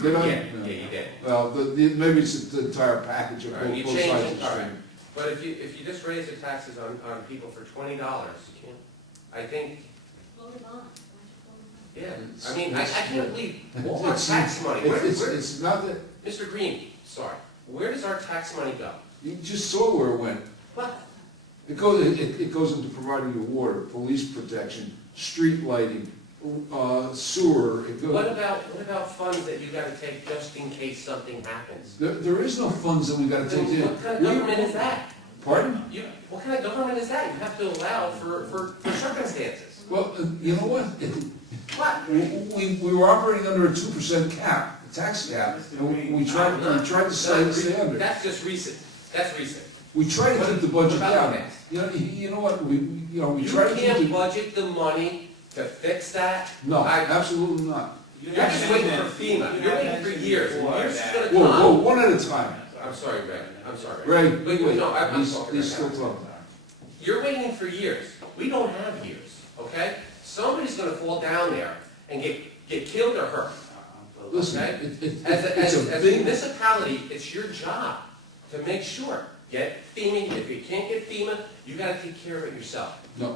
did I? Yeah, No. you did. Well, maybe it's the entire package of All right, you both changed sides it, of the all street. right. But if you just raise the taxes on people for $20, I think, Vote it on. Why don't you vote it on? yeah, I mean, I can't believe, all our It's- tax money, where, It's not that, Mr. Green, sorry, where does our tax money go? you just saw where it went. What? It goes into providing you water, police protection, street lighting, sewer. It What goes, about funds that you gotta take just in case something happens? there is no funds that we gotta take in. What kind of government is that? Pardon? What kind of government is that? You have to allow for circumstances. Well, you know what? What? We were operating under a 2% cap, a tax cap, and we tried to stay under. That's just recent, that's recent. We tried to keep the budget What about down. that? You know what, we You tried to keep can't the. budget the money to fix that? No, absolutely not. You're just waiting for FEMA, you're waiting for years, and years is gonna come. Whoa, one at a time. I'm sorry, Ray, I'm sorry. Ray, Wait, no, I'm he's talking right still now. talking. You're waiting for years. We don't have years, okay? Somebody's gonna fall down there and get killed or hurt, Listen, okay? it's As a a big, municipality, it's your job to make sure. Get FEMA, if you can't get FEMA, you gotta take care of it yourself. no,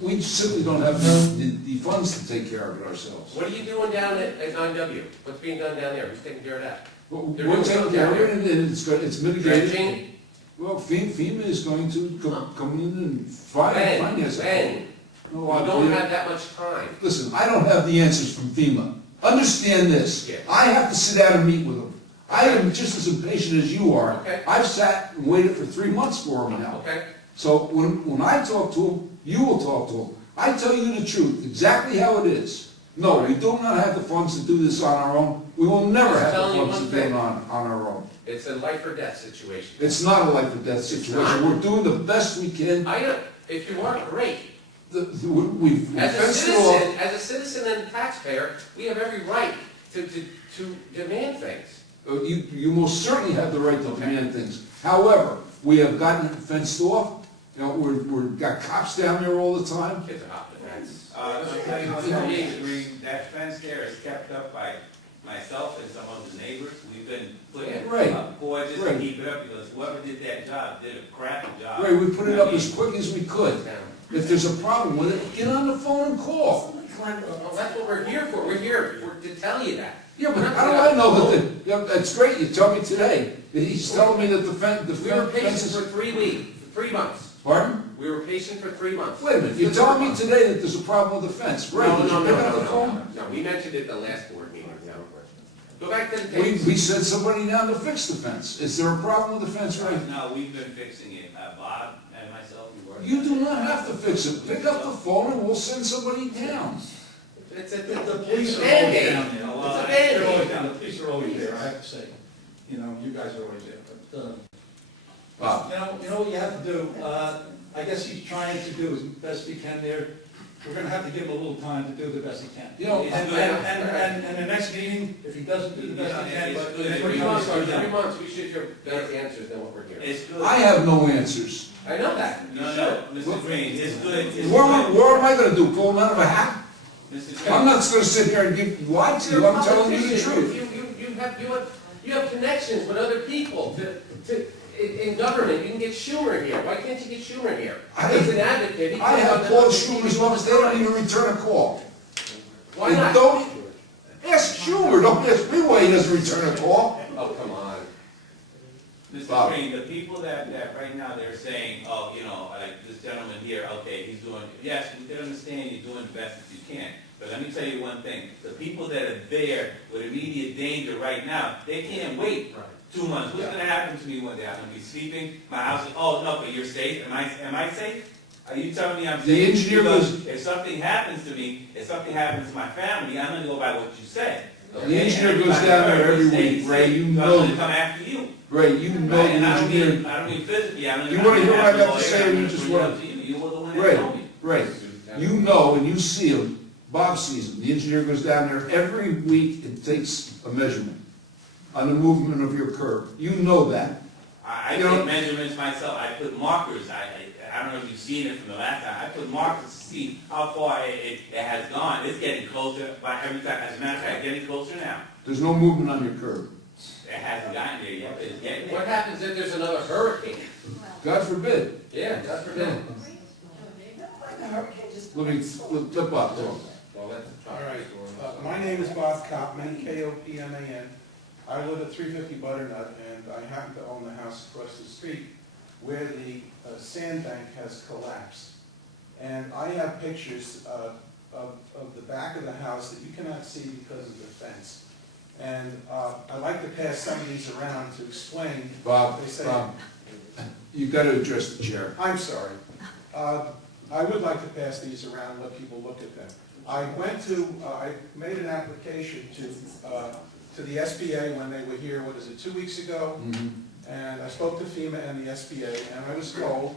we simply don't have the funds to take care of it ourselves. What are you doing down at 9W? What's being done down there? Who's taking care of that? They're We're doing taking something care of down it, and it's mitigated. Dredging? Well, FEMA is going to come in and finance it. When? No, We don't have that much time. Listen, I don't have the answers from FEMA. Understand this. Yeah. I have to sit down and meet with them. I am just as impatient as you are. Okay. I've sat and waited for 3 months for them now. Okay? So when I talk to them, you will talk to them. I tell you the truth, exactly how it is. No, we do not have the funds to do this on our own. We will never Just have telling the you funds to one do it thing. on our own. It's a life or death situation. It's not a life or death situation. We're doing the best we can. I know, if you are, great. We've As a fenced it all. citizen and taxpayer, we have every right to demand things. You most certainly have the right to demand things. However, We have gotten it fenced off, you know, we're got cops down there all the time. Kids are hopping the fence. I'll tell you what, that fence there is kept up by myself and some of the neighbors. We've been putting Right. it up gorgeous to Right. keep it up, because whoever did that job did a crappy job. Right, we put it up as quick as we could. Down. If there's a problem with it, get on the phone and call. Well, that's what we're here for. We're here to tell you that. Yeah, but how do I know that, yeah, that's great, you tell me today. He's telling me that the fence We were patient is. for 3 weeks, 3 months. Pardon? We were patient for 3 months. Wait a minute, you're telling me today that there's a problem with the fence, right? No, Did no, you no, pick up the no, phone? no. We mentioned it the last board meeting. No. Go back to the We tapes. sent somebody down to fix the fence. Is there a problem with the fence, right? No, we've been fixing it, Bob and myself, we worked. You do not have to fix it. Pick up the phone and we'll send somebody down. It's a The police are always Band-Aid. down there. It's a They're always Band-Aid. down, the police are always there, I have to say. You know, you guys are always there, but, Bob, you know what you have to do? I guess he's trying to do as best he can there. We're gonna have to give him a little time to do the best he can. you know, And the next meeting, if he doesn't do the best he can, but It's we're Three gonna months, start 3 down. months, we should have better answers than what we're hearing. It's good. I have no answers. I know that. You No, should. no, Mr. Green, it's good, it's What good. am I gonna do, pull them out of a hat? Mr. I'm Green, not gonna sit here and give, lie to you, I'm telling you the truth. You have connections with other people in government. You can get Schumer here. Why can't you get Schumer here? He's an advocate. He I cares have about called the- Schumer's office, they don't even return a call. Why And not? don't, ask Schumer, don't ask me why he doesn't return a call. Oh, come on. Mr. Bob. Green, the people that right now, they're saying, oh, you know, like this gentleman here, okay, he's doing, yes, we can understand you're doing the best that you can. But let me tell you one thing, the people that are there with immediate danger right now, they can't wait 2 months. What's gonna happen to me one day? I'm gonna be sleeping, my house is, oh, no, but you're safe. Am I safe? Are you telling me I'm safe? The engineer Because was- if something happens to me, if something happens to my family, I'm gonna go by what you said. The engineer goes down there every week, Ray, you I'm know, gonna come after you. Ray, you know the And I don't engineer. mean physically, I don't. You wanna hear what I I'm got to a say, or lawyer, you I'm just gonna wanna- bring it up to you. You were the one that Ray, told me. Ray, you know and you see him, Bob sees him, the engineer goes down there every week and takes a measurement on the movement of your curb. You know that. I You know- take measurements myself, I put markers, I don't know if you've seen it from the last time, I put markers to see how far it has gone. It's getting closer by every time, as a matter of fact, getting closer now. There's no movement on your curb. It hasn't gotten there yet, but it's getting What there. happens if there's another hurricane? God forbid. Yeah, God forbid. Let me, let Bob talk. Well, that's a All right, topic. my name is Bob Kopman, Kopman. I live at 350 Butternut, and I happen to own the house across the street where the sandbank has collapsed. And I have pictures of the back of the house that you cannot see because of the fence. And I'd like to pass some of these around to explain. Bob, They say- Bob, you gotta address the chair. I'm sorry. I would like to pass these around and let people look at them. I made an application to the SBA when they were here, 2 weeks ago? And I spoke to FEMA and the SBA, and I was told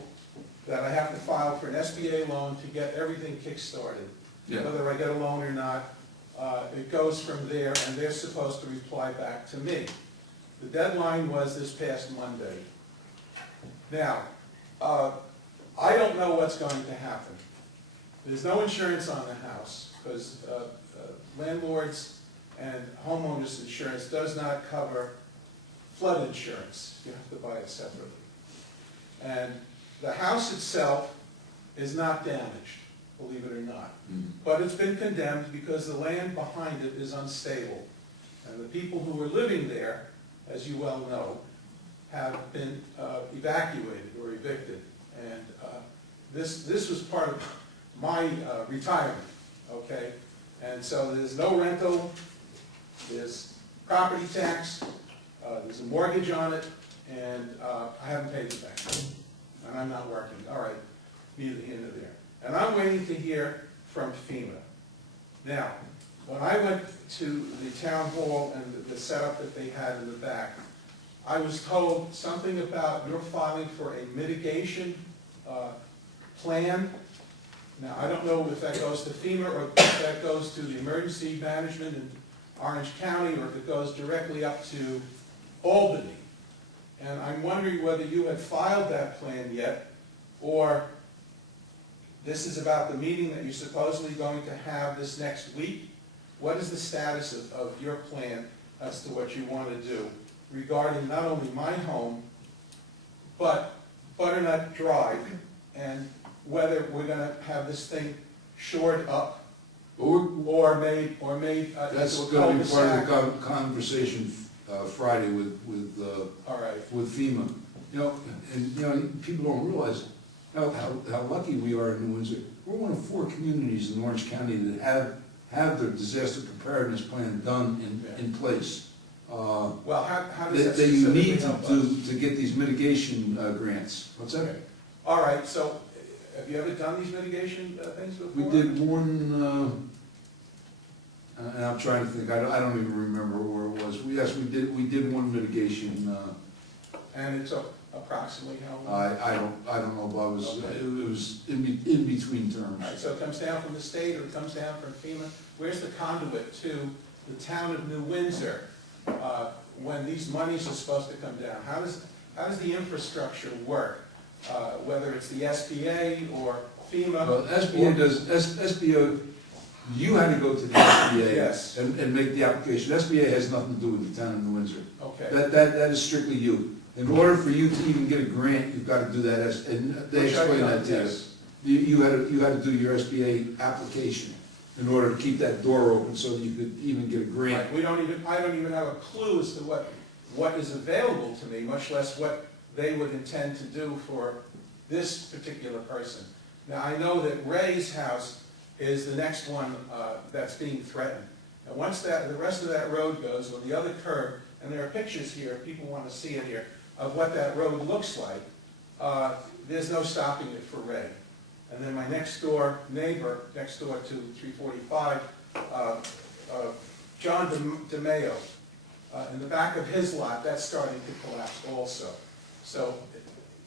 that I have to file for an SBA loan to get everything kick-started. Yeah. Whether I get a loan or not, it goes from there, and they're supposed to reply back to me. The deadline was this past Monday. Now, I don't know what's going to happen. There's no insurance on the house, because landlords and homeowners insurance does not cover flood insurance. You have to buy it separately. And the house itself is not damaged, believe it or not. But it's been condemned because the land behind it is unstable. And the people who are living there, as you well know, have been evacuated or evicted. And this was part of my retirement, okay? And so there's no rental, there's property tax, there's a mortgage on it, and I haven't paid it back. And I'm not working. All right, neither here nor there. And I'm waiting to hear from FEMA. Now, when I went to the town hall and the setup that they had in the back, I was told something about you're filing for a mitigation plan. Now, I don't know if that goes to FEMA or if that goes to the emergency management in Orange County or if it goes directly up to Albany. And I'm wondering whether you had filed that plan yet, or this is about the meeting that you're supposedly going to have this next week. What is the status of your plan as to what you want to do regarding not only my home, but Butternut Drive, and whether we're going to have this thing shored up or made That's into a going to be part cul-de-sac? of the conversation Friday with All right. with FEMA. You know, and, you know, people don't realize how lucky we are in New Windsor. We're one of 4 communities in Orange County that have their disaster preparedness plan done in place. Well, how does that That you specifically need help us? to get these mitigation grants. What's that? Okay. All right, so have you ever done these mitigation things before? We did one, and I'm trying to think, I don't even remember where it was. Yes, we did one mitigation. And it's approximately how long? I don't know, Bob, Okay. it was in between terms. All right, so it comes down from the state, or it comes down from FEMA? Where's the conduit to the town of New Windsor when these monies are supposed to come down? How does the infrastructure work? Whether it's the SBA or FEMA? Well, SBA, you had to go to the SBA Yes. and make the application. SBA has nothing to do with the town of New Windsor. Okay. That is strictly you. In order for you to even get a grant, you've got to do that, and they Which I've explain done, that to you. yes. You had to do your SBA application in order to keep that door open so that you could even get a grant. Right, I don't even have a clue as to what is available to me, much less what they would intend to do for this particular person. Now, I know that Ray's house is the next one that's being threatened. And once the rest of that road goes, or the other curb, and there are pictures here, if people want to see it here, of what that road looks like, there's no stopping it for Ray. And then my next door neighbor, next door to 345, John DeMayo, in the back of his lot, that's starting to collapse also. So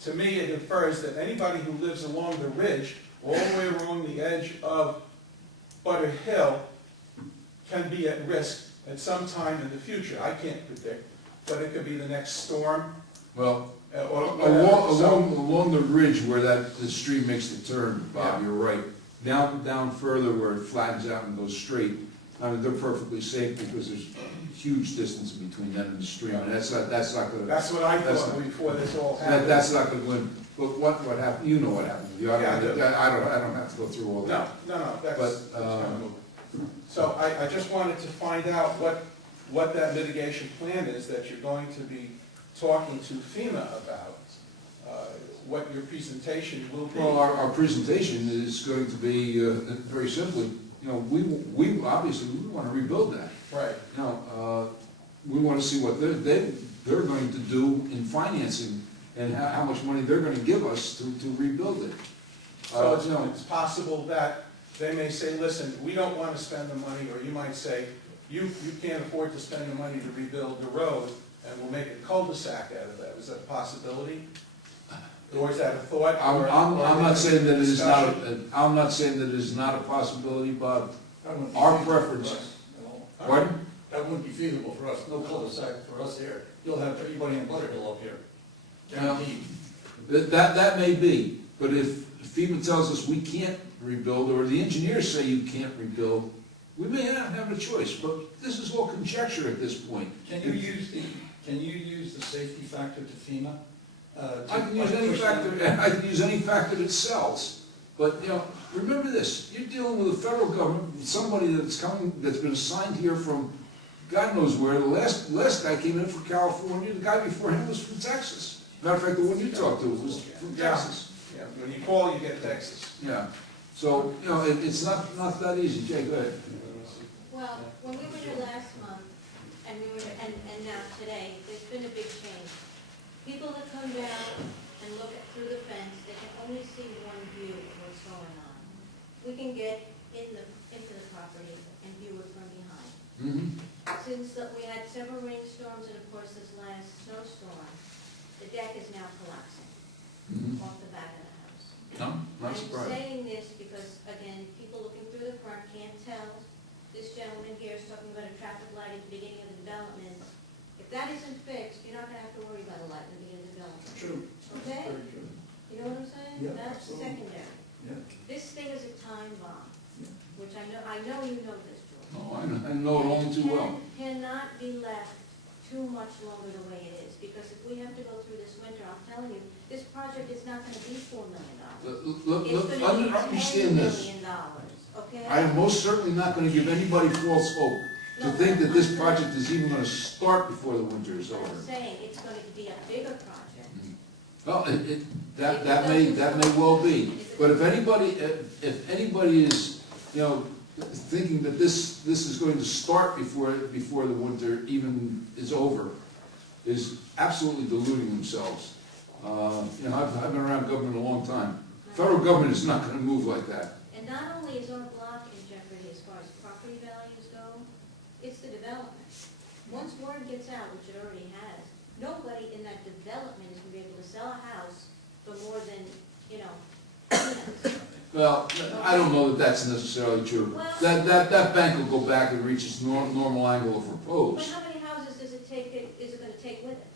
to me, it infers that anybody who lives along the ridge, all the way along the edge of Butter Hill, can be at risk at some time in the future. I can't predict, but it could be the next storm. Well, Or whatever. along the ridge where the stream makes the turn, Bob, Yeah. you're right. Down further where it flattens out and goes straight, I mean, they're perfectly safe because there's huge distance between them and the stream, and that's not gonna. That's what I That's thought not- before this all happened. That's not gonna win. But what happened, you know what happened with you. Yeah, I do. I don't have to go through all that. No, that's But, kind of moving. So I just wanted to find out what that mitigation plan is that you're going to be talking to FEMA about, what your presentation will be. Well, our presentation is going to be, very simply, you know, we obviously, we want to rebuild that. Right. Now, we want to see what they're going to do in financing and how much money they're going to give us to rebuild it. So You know, it's possible that they may say, listen, we don't want to spend the money, or you might say, you can't afford to spend the money to rebuild the road, and we'll make a cul-de-sac out of that. Is that a possibility? Or is that a thought? I'm not saying that it is not, I'm not saying that it is not a possibility, Bob. That wouldn't be Our feasible for preference. us at all. Pardon? That wouldn't be feasible for us, no cul-de-sac for us here. You'll have everybody in Butterhill up here. Guaranteed. That may be, but if FEMA tells us we can't rebuild, or the engineers say you can't rebuild, we may not have a choice, but this is all conjecture at this point. Can you use the safety factor to FEMA? I can use any factor, I can use any factor that sells, but, you know, remember this, you're dealing with the federal government, with somebody that's been assigned here from God knows where. The last guy came in from California, the guy before him was from Texas. Matter of fact, the one you talked to was from Yeah. Texas. Yeah, when you call, you get Texas. Yeah, so, you know, it's not that easy. Jay, go ahead. Well, when we were here last month, and and now today, there's been a big change. People that come down and look through the fence, they can only see one view of what's going on. We can get into the property and view it from behind. Mm-hmm. Since we had several rainstorms and of course this last snowstorm, the deck is now collapsing Mm-hmm. off the back of the house. No, not I'm surprised. saying this because, again, people looking through the front can't tell. This gentleman here is talking about a traffic light at the beginning of the development. If If that isn't fixed, you're not gonna have to worry about a light in the beginning of development, True. okay? Very true. You know what I'm saying? Yeah, That's absolutely. secondary. Yeah. This thing is a time bomb, Yeah. which I know you know this, George. No, I know it only too well. Cannot be left too much longer the way it is, because if we have to go through this winter, I'm telling you, this project is not gonna be $4 million. It's gonna be Understand $10 this. million, okay? I am most certainly not gonna give anybody false hope to No, think that this I'm project is even gonna start before the winter is over. I'm saying it's going to be a bigger project. Well, that may well be, but if anybody is, you know, thinking that this is going to start before the winter even is over, is absolutely deluding themselves. You know, I've been around government a long time. Federal government is not gonna move like that. And not only is our block in jeopardy as far as property values go, it's the development. Once word gets out, which it already has, nobody in that development is gonna be able to sell a house for more than, you know, peanuts. Well, I don't know that that's necessarily true. That bank will go back and reach its normal angle of But repose. how many houses is it gonna take with it?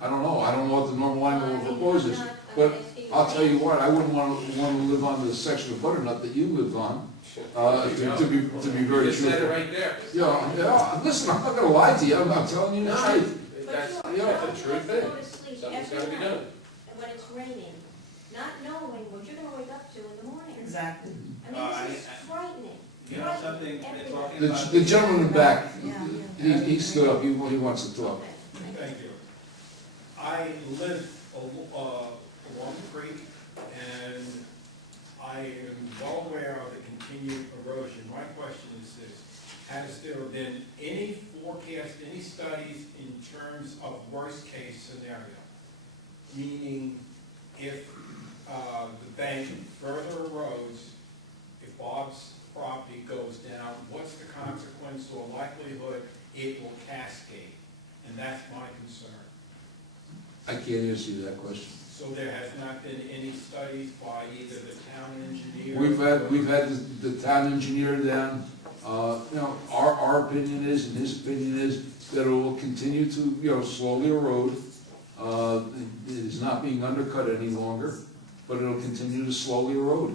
I don't know. I don't know what the normal angle of repose is. But I'll tell you what, I wouldn't want to live on the section of butternut that you lived on, to be very You just said it truthful. right there. Yeah, listen, I'm not gonna lie to you, I'm telling you the No. truth. That's But you the don't truth have to thing. go to sleep Something's every gotta be night done. when it's raining, not knowing what you're gonna wake up to in the morning. Exactly. I mean, this is frightening. You know something, they're talking The about. the gentleman in the back, Yeah, he stood up, he wants to talk. Okay. Thank you. I live along the creek, and I am well aware of the continued erosion. My question is this: has there been any forecast, any studies in terms of worst-case scenario? Meaning, if the bank further erodes, if Bob's property goes down, what's the consequence or likelihood it will cascade? And that's my concern. I can't answer you that question. So there has not been any studies by either the town engineer? We've had the town engineer down, you know, our opinion is, and his opinion is, that it will continue to, you know, slowly erode. It is not being undercut any longer, but it'll continue to slowly erode.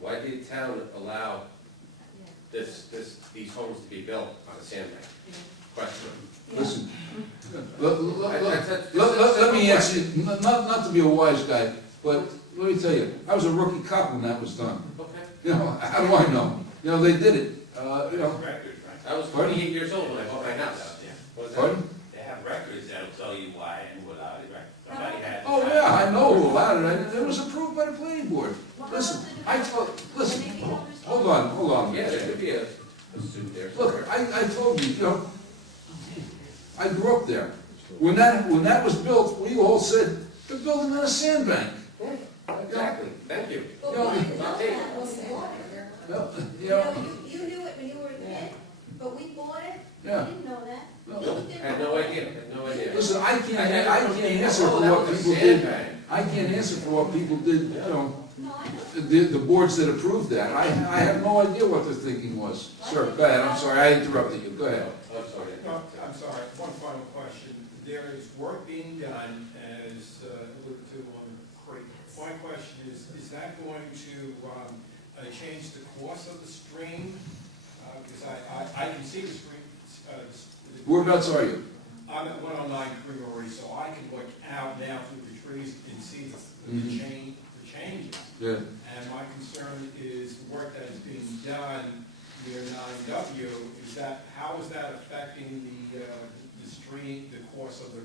Why did the town allow these homes to be built on a sandbank? Question. Listen, let me answer you, not to be a wise guy, but let me tell you, I was a rookie cop when that was done. Okay. You know, how do I know? You know, they did it, you know. I was 28 years old when I bought my house. What was that? Pardon? They have records that'll tell you why and without it, right? Somebody had. Oh, yeah, I know who allowed it, it was approved by the planning board. Listen, listen, hold on. Yeah, there could be a suit there somewhere. Look, I told you, you know, I grew up there. When that was built, we all said, they're building on a sandbank. Yeah, exactly, thank you. But No, we didn't know I'll take it. that when we bought it. Well, you You know, know, you knew it when you were a kid, but we bought it, we Yeah. didn't know that. no, I had no idea. listen, I can't answer Oh, for that what was a people did. sandbank. I can't answer for what people did, you know, No, I know. the boards that approved that. I have no idea what their thinking was. Sir, go ahead, I'm sorry, I interrupted you, go ahead. I'm sorry. No, I'm sorry, one final question. There is work being done, as alluded to on the creek. My question is that going to change the course of the stream? Because I can see the stream. Whereabouts are you? I'm at 109 Creamery, so I can look out now through the trees and see the changes. Yeah. And my concern is the work that is being done near 9W, how is that affecting the stream, the course of the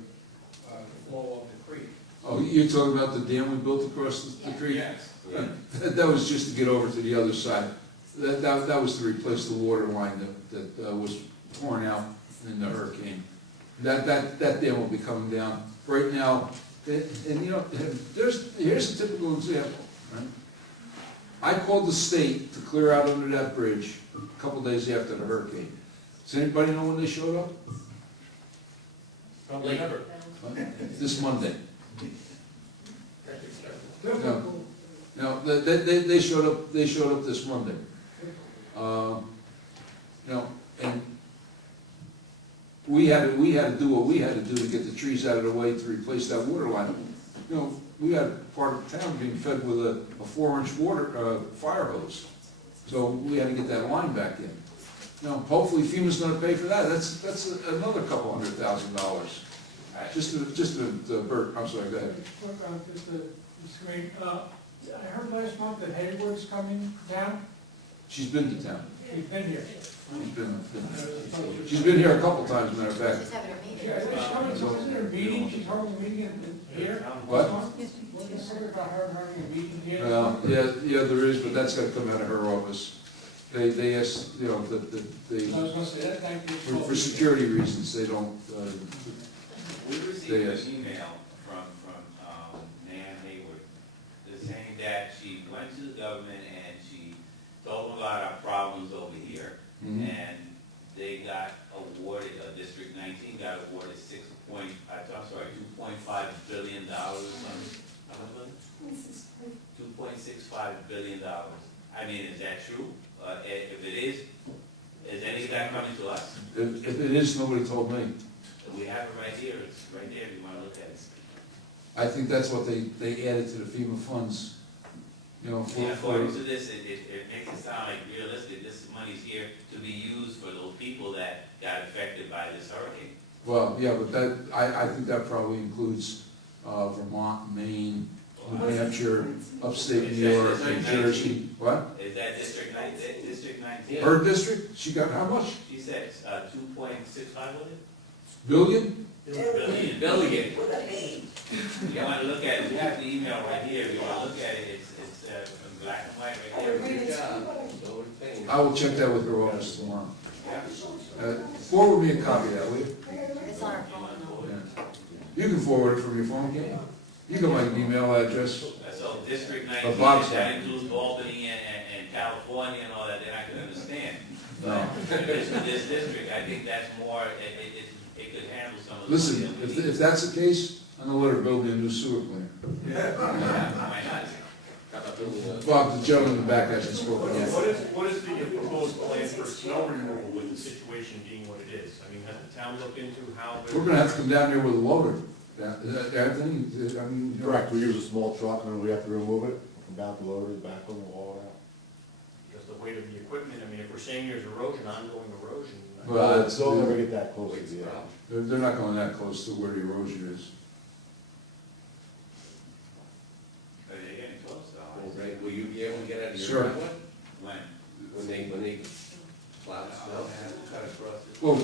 flow of the creek? Oh, you're talking about the dam we built across the creek? Yes. That was just to get over to the other side. That was to replace the water line that was torn out in the hurricane. That dam will be coming down. Right now, and you know, here's a typical example, right? I called the state to clear out under that bridge a couple days after the hurricane. Does anybody know when they showed up? Probably never. This Monday. Typical. No, they showed up this Monday. You know, and we had to do what we had to do to get the trees out of the way to replace that water line. You know, we had part of the town being fed with a 4-inch water, fire hose. So we had to get that line back in. Now, hopefully FEMA's gonna pay for that. That's another couple $100,000. Just to Bert, I'm sorry, go ahead. Quick, just the screen, I heard last month that Hayward's coming down, She's been to town. he's been here. She's been here a couple times, matter of fact. She's having a meeting. Yeah, is there a meeting, she's having a meeting here? What? What is it about her having a meeting here? Yeah, there is, but that's gotta come out of her office. They asked, you know, they, I was gonna say that, thank you. for security reasons, they don't, We received an email from Nan Hayward, saying that she went to the government and she told them about our problems over here. Mhm. And they got awarded, District 19 got awarded $2.5 billion. $2.65 billion. I mean, is that true? If it is any of that coming to us? if it is, nobody told me. We have it right here, it's right there if you want to look at it. I think that's what they added to the FEMA funds, you know, Yeah, for, according to this, it makes it sound like realistic, this money's here to be used for those people that got affected by this hurricane. well, yeah, but that, I think that probably includes, Vermont, Maine, New Hampshire, upstate New York, New Jersey. What? Is that District 19? District 19? Her district, she got how much? She said, 2.65, was it? Billion? Billion. Billion. You want to look at it, we have the email right here, if you want to look at it, it's in black and white right there. I will check that with her office tomorrow. Yeah. Forward me a copy of that, will you? It's on our phone. Yeah. You can forward it from your phone, can't you? You got my email address. So District But 19, Bob's that got- includes Albany and California and all that, they're not gonna understand. No. This district, I think that's more, it could handle some of the. Listen, if that's the case, I'm gonna let her build me a new sewer plant. Why not? Bob, the gentleman in the back hasn't spoken yet. What is the proposed plan for snow removal with the situation being what it is? I mean, has the town looked into how? We're gonna have to come down here with a loader. Anthony, I mean. Correct, we use a small truck and then we have to remove it, come down to load it, back on the wall out. Because the weight of the equipment, I mean, if we're saying there's erosion, ongoing erosion. Well, They'll never get that close to the edge. they're not going that close to where the erosion is. But they're getting close though. Right, will you be able to get out of your Sure. driveway? When? When they plow snow? Have to cut across it. Whoa,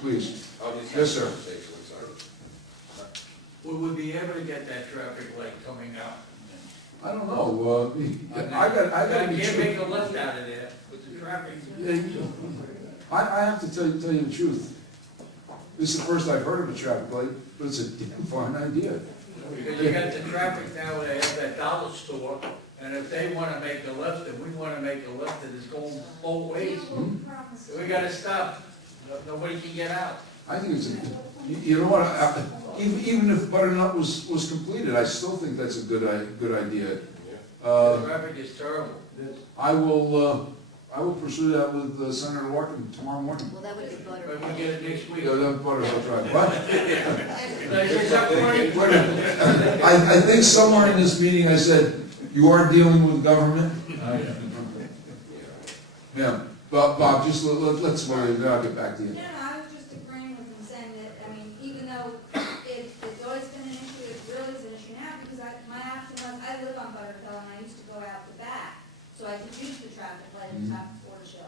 please. Yes, sir. I'm sorry. We would be able to get that traffic light coming out. I don't know, I gotta be Can't true. make a left out of there with the traffic. I have to tell you the truth. This is the first I've heard of a traffic light, but it's a damn fine idea. Because you got the traffic now where they have that dollar store, and if they wanna make a left, and we wanna make a left, and it's going both ways, we gotta stop. Nobody can get out. I think it's you know what, even if butternut was completed, I still think that's a good idea. The traffic is terrible. I will pursue that with Senator Larkin tomorrow morning. Well, that would be butter. But we get it next week. Yeah, that Butternut Drive. What? Is that funny? Wait a minute. I think somewhere in this meeting I said, you are dealing with government? Yeah, Bob, just let's, I'll get back to you. No, I was just agreeing with him, saying that, I mean, even though it's always been an issue, it really is an issue now, because my option was, I live on Butterfield, and I used to go out the back, so I could use the traffic light at the top of Fort Show.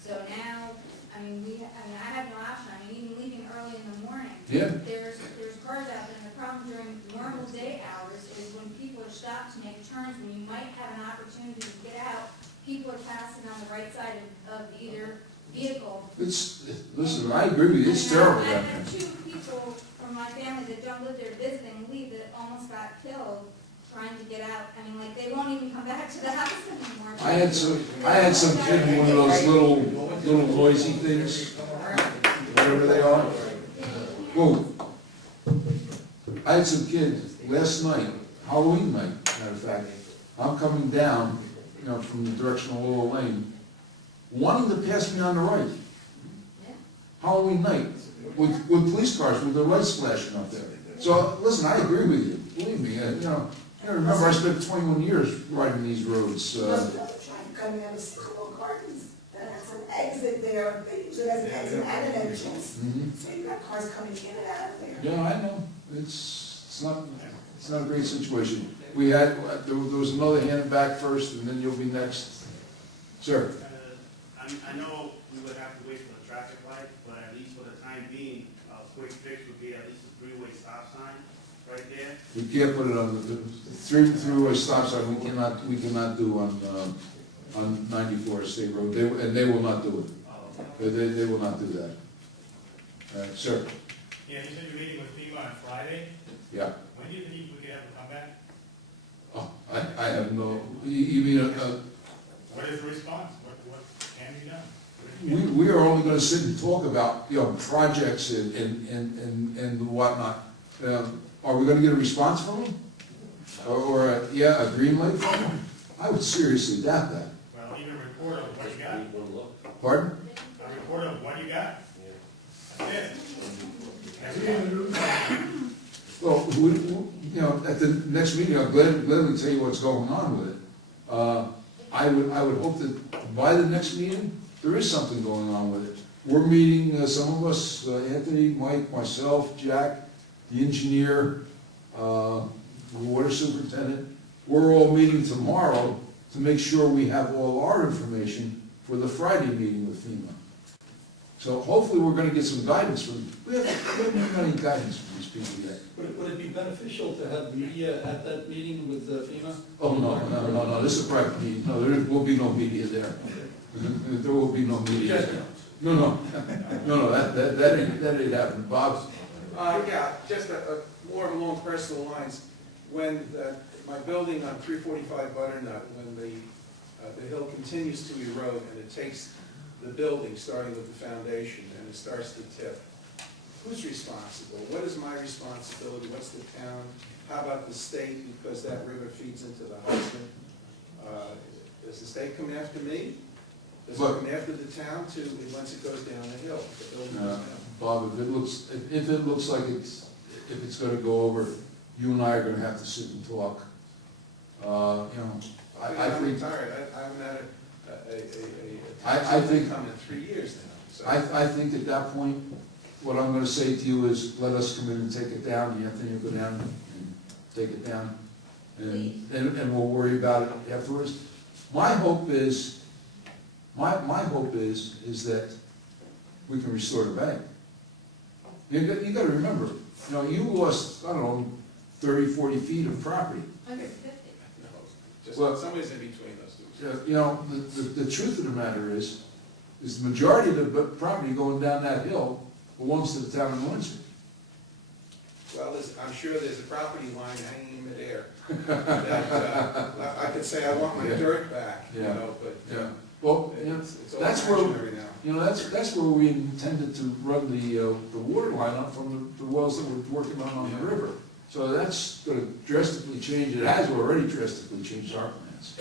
So now, I mean, I have no option, I mean, even leaving early in the morning. Yeah. There's cars out there, and the problem during normal day hours is when people are stopped to make turns, when you might have an opportunity to get out, people are passing on the right side of either vehicle. Listen, I agree with you, it's terrible I down have there. two people from my family that don't live there visiting, leave, that almost got killed trying to get out. I mean, like, they won't even come back to the house anymore. I had some kid in one of those little noisy things, whatever they are. Whoa. I had some kid last night, Halloween night, matter of fact. I'm coming down, you know, from the direction of Willow Lane, wanting to pass me on the right. Yeah. Halloween night, with police cars with their lights flashing up there. So, listen, I agree with you, believe me, I remember I spent 21 years riding these roads. Coming out of school gardens, that has an exit there, they use it as an exit and an entrance. So you've got cars coming in and out of there. Yeah, I know, it's not a great situation. We had, there was another hand back first, and then you'll be next. Sir? I know we would have to wait for the traffic light, but at least for the time being, a quick fix would be at least a three-way stop sign right there. We can't put it on the three-way stop sign, we cannot do on 94 State Road, and they will not do it. They will not do that. All right, sir? Yeah, you said you're meeting with FEMA on Friday. Yeah. When do you think we could have them come back? Oh, I have no, you mean, What is the response? What can be done? we are only gonna sit and talk about, projects and whatnot. Are we gonna get a response from them? Or a green light from them? I would seriously doubt that. Well, even a report of what you got. Pardon? A report of what you got. That's it. That's it. Well, at the next meeting, I'll gladly tell you what's going on with it. I would hope that by the next meeting, there is something going on with it. We're meeting, some of us, Anthony, Mike, myself, Jack, the engineer, the water superintendent, we're all meeting tomorrow to make sure we have all our information for the Friday meeting with FEMA. So hopefully we're gonna get some guidance from, we haven't any guidance from these people yet. Would it be beneficial to have media at that meeting with FEMA? Oh, no, this is a private meeting, no, there will be no media there. There will be no media there. No, that ain't happening, Bob. Yeah, just more along personal lines. When my building on 345 Butternut, when the hill continues to erode and it takes the building, starting with the foundation, and it starts to tip, who's responsible? What is my responsibility? What's the town? How about the state, because that river feeds into the Hudson? Does the state come after me? Does it come after the town too, once it goes down the hill? The building goes down? Bob, if it looks like if it's gonna go over, you and I are gonna have to sit and talk. I I'm think, retired. I haven't had I think, income in 3 years now. So. I think at that point, what I'm gonna say to you is, let us come in and take it down, Anthony will go down and take it down, and we'll worry about it afterwards. My hope is that we can restore the bank. You gotta remember, you lost, I don't know, 30, 40 feet of property. 150. Just Well, somebody's in between those two. The truth of the matter is the majority of the property going down that hill belongs to the town of Windsor. Well, I'm sure there's a property line hanging in midair. that I could say I want my dirt back, but Yeah. Well, it's all that's where, imaginary now. that's where we intended to run the water line up from the wells that we're working on the river. So that's gonna drastically change, it has already drastically changed our plans.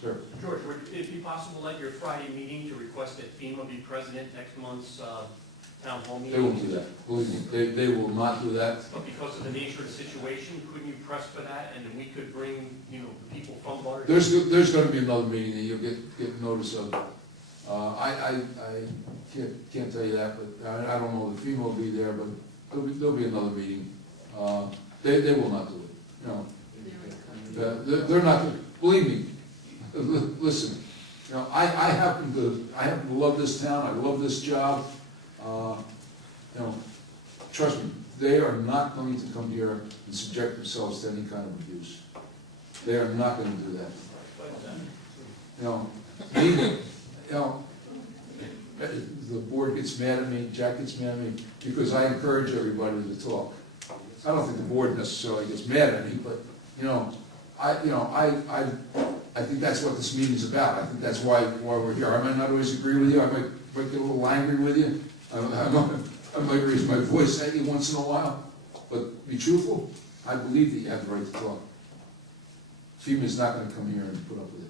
Sure. George, would it be possible at your Friday meeting to request that FEMA be present at next month's town hall meeting? They won't do that, believe me, they will not do that. But because of the nature of the situation, couldn't you press for that, and then we could bring, people from Butter? There's gonna be another meeting that you'll get notice of. I can't tell you that, but I don't know if FEMA will be there, but there'll be another meeting. They will not do it, they're not, believe me, listen, I happen to love this town, I love this job, trust me, they are not going to come here and subject themselves to any kind of abuse. They are not gonna do that. The board gets mad at me, Jack gets mad at me, because I encourage everybody to talk. I don't think the board necessarily gets mad at me, but, I think that's what this meeting's about. I think that's why we're here. I might not always agree with you, I might get a little angry with you. I might raise my voice at you once in a while, but be truthful, I believe that you have the right to talk. FEMA's not gonna come here and put up with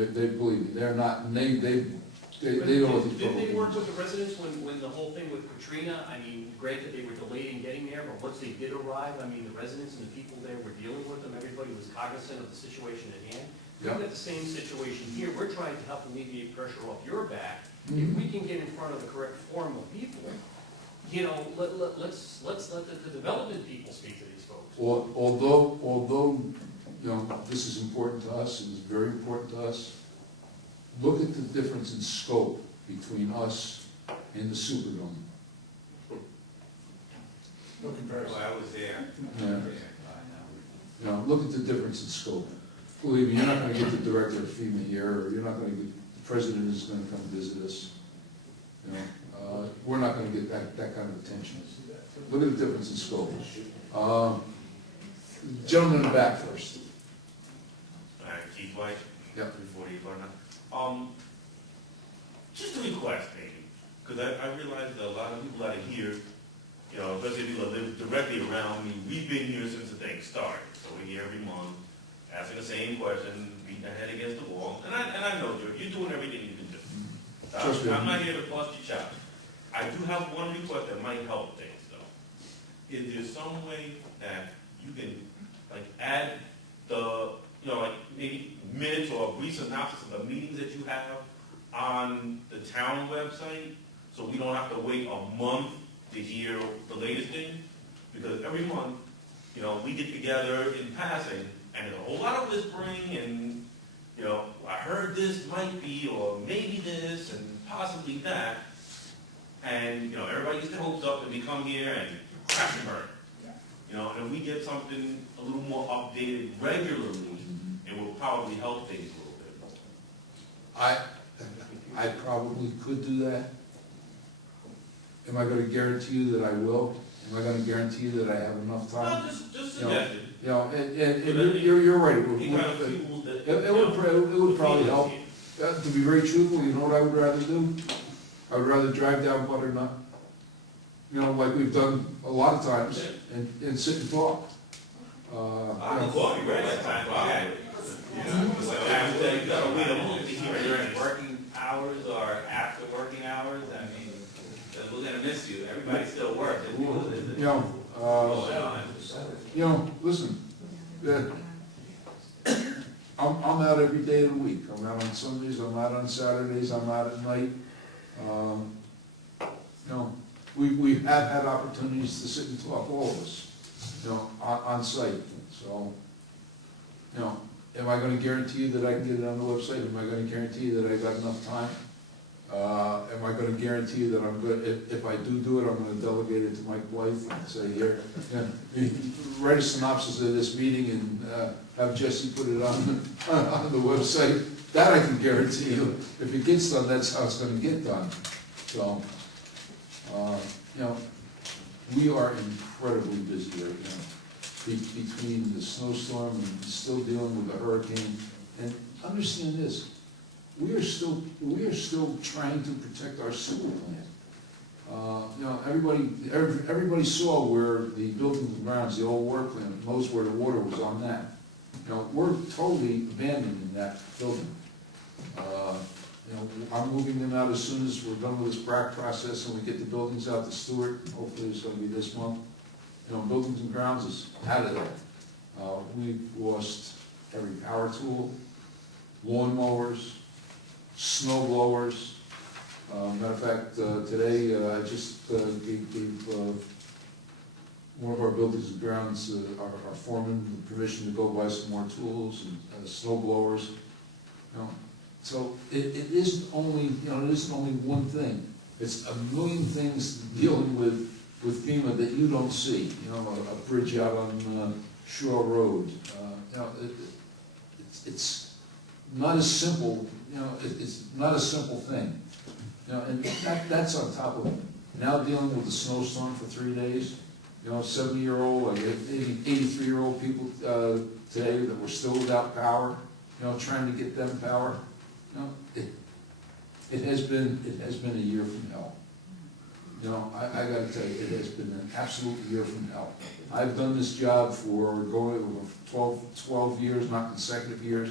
it. They believe me, they're not, and they They don't let these Didn't they work public with the residents when the whole thing with Katrina, I mean, granted, they were delayed in getting there, but once they did arrive, I mean, the residents and the people there were dealing with them, everybody was cognizant of the situation at hand. We've Yeah. got the same situation here, we're trying to help alleviate pressure off your back. If Mhm. we can get in front of the correct form of people, you know, let's let the development people speak to these folks. Although, you know, this is important to us, and it's very important to us, look at the difference in scope between us and the Superdome. No comparison. I was there. Yeah. You know, look at the difference in scope. Believe me, you're not gonna get the director of FEMA here, or you're not gonna get, the president is gonna come visit us. You know, we're not gonna get that kind of attention. Look at the difference in scope. Gentleman in the back first. All right, Keith White. Yep. 340 Gardner. Just a request, maybe, because I realize that a lot of people out of here, you know, especially people that live directly around me, we've been here since the thing started. So we're here every month, asking the same question, beating our head against the wall. And I know you're doing everything you can do. Trust me. I'm not here to bust your chops. I do have one request that might help things, though. Is there some way that you can, like, add the, you know, like, maybe minutes or a brief synopsis of the meetings that you have on the town website, so we don't have to wait a month to hear the latest thing? Because every month, you know, we get together in passing, and there's a whole lot of whispering, and, you know, I heard this might be, or maybe this, and possibly that, and, you know, everybody gets their hopes up, and we come here and crash and burn. You know, and if we get something a little more updated regularly, it will probably help things a little bit. I probably could do that. Am I gonna guarantee you that I will? Am I gonna guarantee you that I have enough time? No, just You know, suggested. You know, and you're right. It would- You kind of feel that, It would probably help. To be very truthful, you know what I would rather do? I would rather drive down Butternut, you know, like we've done a lot of times, and sit and talk. I can call you right that time, okay. You know, it's like, after you gotta wait a month to hear During it. working hours or after working hours, I mean, we're gonna miss you, everybody still works. You know, listen, I'm out every day of the week. I'm out on Sundays, I'm out on Saturdays, I'm out at night. You know, we have had opportunities to sit and talk, all of us, you know, on site. So, you know, am I gonna guarantee you that I can get it on the website? Am I gonna guarantee you that I got enough time? Am I gonna guarantee you that I'm good, if I do it, I'm gonna delegate it to Mike Blythe and say, here, write a synopsis of this meeting and, have Jesse put it on the website? That I can guarantee you. If it gets done, that's how it's gonna get done. So, you know, we are incredibly busy right now. Between the snowstorm and still dealing with the hurricane. And understand this, we are still trying to protect our sewer plant. You know, everybody saw where the buildings and grounds, the old water plant, knows where the water was on that. You know, we're totally abandoning that building. You know, I'm moving them out as soon as we're done with this BRAC process and we get the buildings out to Stewart. Hopefully it's gonna be this month. You know, buildings and grounds is out of there. We've lost every power tool, lawn mowers, snow blowers. Matter of fact, today, I just gave one of our buildings and grounds, our foreman, the permission to go buy some more tools and snow blowers. You know, so it isn't only, you know, it isn't only one thing. It's a million things dealing with FEMA that you don't see. You know, a bridge out on Shore Road. You know, it's not as simple. You know, it's not a simple thing. You know, and that's on top of now dealing with the snowstorm for 3 days. You know, 70-year-old, 83-year-old people today that were still without power. You know, trying to get them power. You know, it has been a year from hell. You know, I got to tell you, it has been an absolute year from hell. I've done this job for going over 12 years, not consecutive years.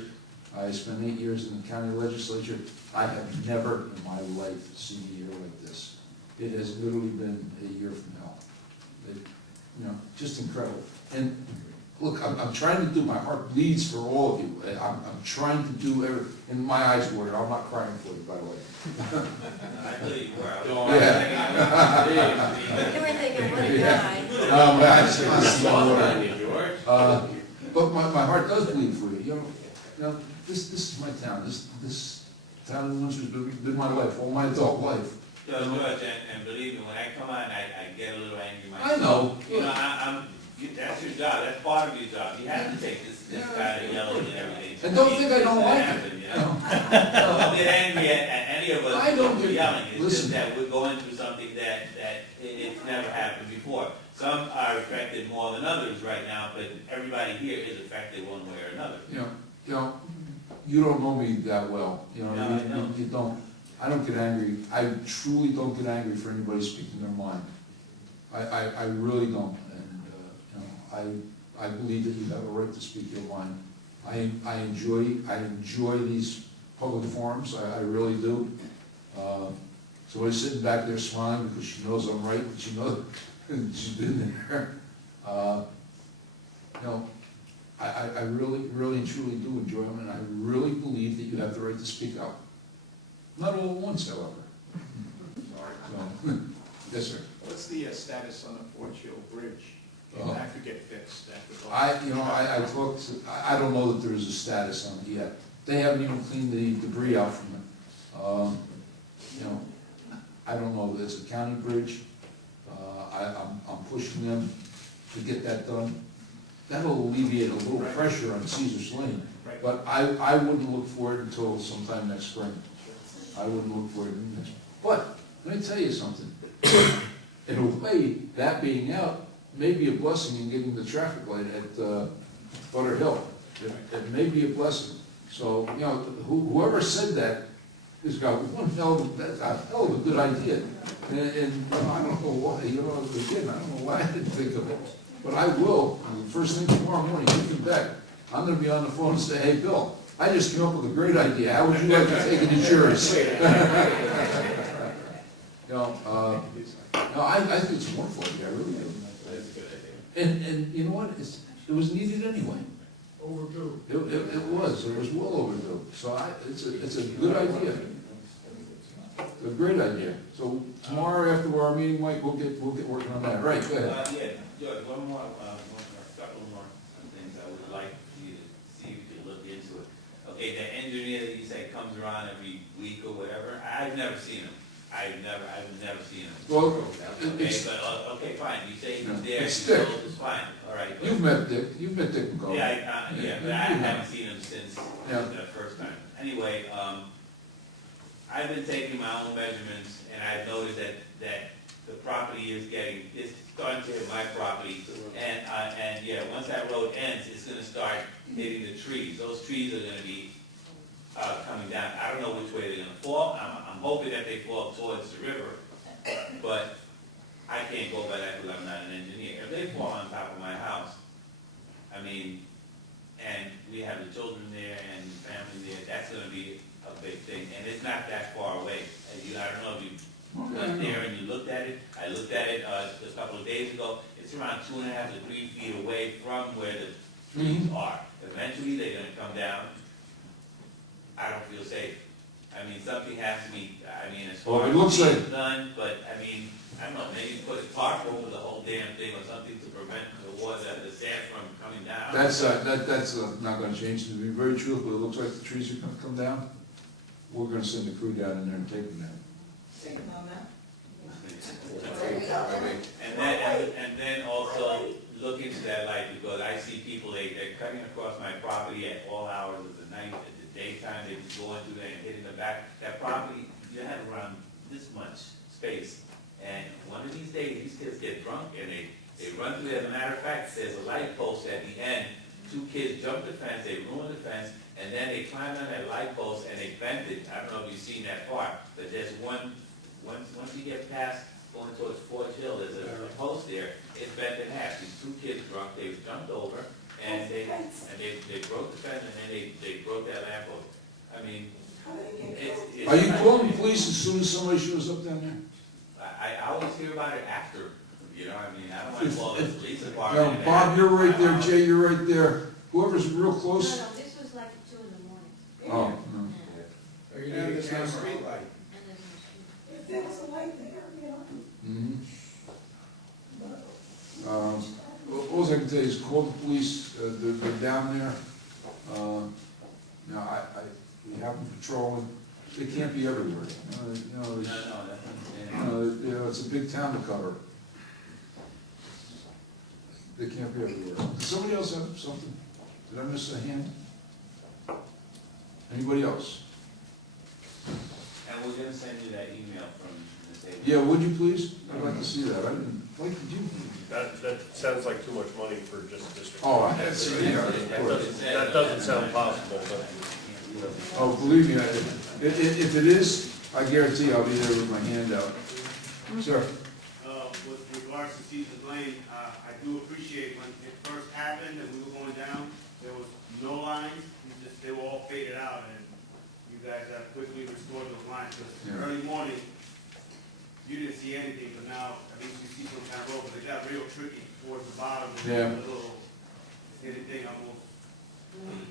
I spent 8 years in the county legislature. I have never in my life seen a year like this. It has literally been a year from hell. It, you know, just incredible. And look, I'm trying to do, my heart bleeds for all of you. I'm trying to do and my eyes water. I'm not crying for you, by the way. I believe you are. You were thinking, what a guy. No, my eyes water. George. But my heart does bleed for you. You know, this is my town. This town in Windsor has been my life, all my adult life. George, and believe me, when I come on, I get a little angry myself. I know. You know, that's your job, that's part of your job. You have to take this kind of yelling and everything. And don't think I don't like it. You know? Don't get angry at any of us I don't for get- yelling. It's listen. just that we're going through something that it's never happened before. Some are affected more than others right now, but everybody here is affected one way or another. You don't know me that well. You know, No, I don't. you don't. I don't get angry. I truly don't get angry for anybody speaking their mind. I really don't. And I believe that you have a right to speak your mind. I enjoy these public forums. I really do. Somebody's sitting back there smiling because she knows I'm right, but she knows she's been there. I really and truly do enjoy them, and I really believe that you have the right to speak out. Not all at once, however. So, yes, sir. What's the status on the Fort Hill Bridge? That could get fixed. I talked to, I don't know that there is a status on it yet. They haven't even cleaned the debris out from it. I don't know, it's a county bridge. I'm pushing them to get that done. That'll alleviate a little pressure on Caesar's Lane. Right. But I wouldn't look for it until sometime next spring. I wouldn't look for it next. But let me tell you something. In a way, that being out may be a blessing in getting the traffic light at Butter Hill. It may be a blessing. So, whoever said that has got one hell of a good idea. And I don't know why, again, I don't know why I didn't think of it. But I will, first thing tomorrow morning, looking back, I'm gonna be on the phone and say, hey, Bill, I just came up with a great idea. How would you like to take it to yours? I think it's a wonderful idea, I really do. That's a good idea. And you know what, it was needed anyway. Overdue. It was well overdue. So it's a good idea. It's a great idea. So tomorrow after our meeting, Mike, we'll get working on that. Right, go ahead. Yeah, George, one more, couple more things I would like you to see if you could look into it. Okay, the engineer that you say comes around every week or whatever, I've never seen him. I've never seen him. Well, Okay, but, okay, fine, you say he's there, It's he's Dick. told, it's fine, all right. But You've met Dick McCall. yeah, but I haven't seen him since Yeah. the first time. Anyway, I've been taking my own measurements, and I've noticed that the property it's starting to hit my property. And yeah, once that road ends, it's gonna start hitting the trees. Those trees are gonna be, coming down. I don't know which way they're gonna fall. I'm hoping that they fall towards the river, but I can't go by that because I'm not an engineer. If they fall on top of my house, I mean, and we have the children there and the family there, that's gonna be a big thing, and it's not that far away. I don't know if you went there and you looked at it. I looked at it, just a couple of days ago. It's around 2.5 to 3 feet away from where the trees are. Eventually, they're gonna come down. I don't feel safe. I mean, something has to be, as Well, far it looks as like- it's done, but, I don't know, maybe put a tarp over the whole damn thing or something to prevent the water, the sand from coming down. That's not gonna change. To be very truthful, it looks like the trees are gonna come down. We're gonna send the crew down in there and take them down. Think about that. And then also look into that light, because I see people, they're cutting across my property at all hours of the night, at the daytime, they're just going through there and hitting the back. That property, you have around this much space, and one of these days, these kids get drunk and they run through there. As a matter of fact, there's a light post at the end. 2 kids jumped the fence, they ruined the fence, and then they climbed on that light post and they bent it. I don't know if you've seen that part, but there's once you get past going towards Fort Hill, there's a post there, it's bent in half. These 2 kids drunk, they jumped over, and they broke the fence, and then they broke that lamp I mean, How do they get killed? Are you calling the police as soon as somebody shows up down there? I always hear about it after, you know, I mean, I don't want to call the police Now, department. Bob, you're right there, Jay, you're right there. Whoever's real No, close. no, this was like at 2 in the morning. Oh, no. Yeah. Or you need a camera light. And there's no street. If there was a light there, you know. Mhm. but- All I can tell you is call the police, they're down there. Now, we have them patrolling, they can't be everywhere. It's a big town to cover. They can't be everywhere. Does somebody else have something? Did I miss a hand? Anybody else? And we're gonna send you that email from the state. Yeah, would you please? I'd like to see that. I didn't, like, did you? That sounds like too much money for just district. Oh, I had seen it, of course. That doesn't sound possible, but, Oh, believe me, if it is, I guarantee I'll be there with my hand out. Sir? With regards to Caesar's Lane, I do appreciate when it first happened and we were going down, there was no lines, they were all faded out, and you guys have quickly restored those lines, because Yeah. early morning, you didn't see anything, but now, at least you see some kind of road, but it got real tricky towards the bottom, with Yeah. a little, anything almost.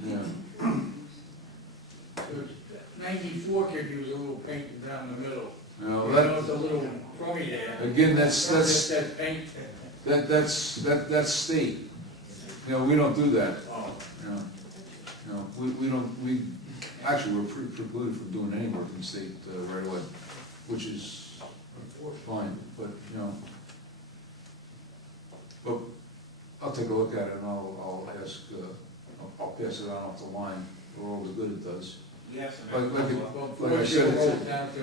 Yeah. 94 could use a little painting down the middle. No, You know, it's a little crummy there. again, that's paint. That's state. You know, we don't do that. Oh. You know, we don't, actually, we're precluded from doing any work in the state right away, which is fine, but, you know. But I'll take a look at it and I'll ask, I'll pass it on off the line for all the good it does. We have some. Like I said, it's, Down to,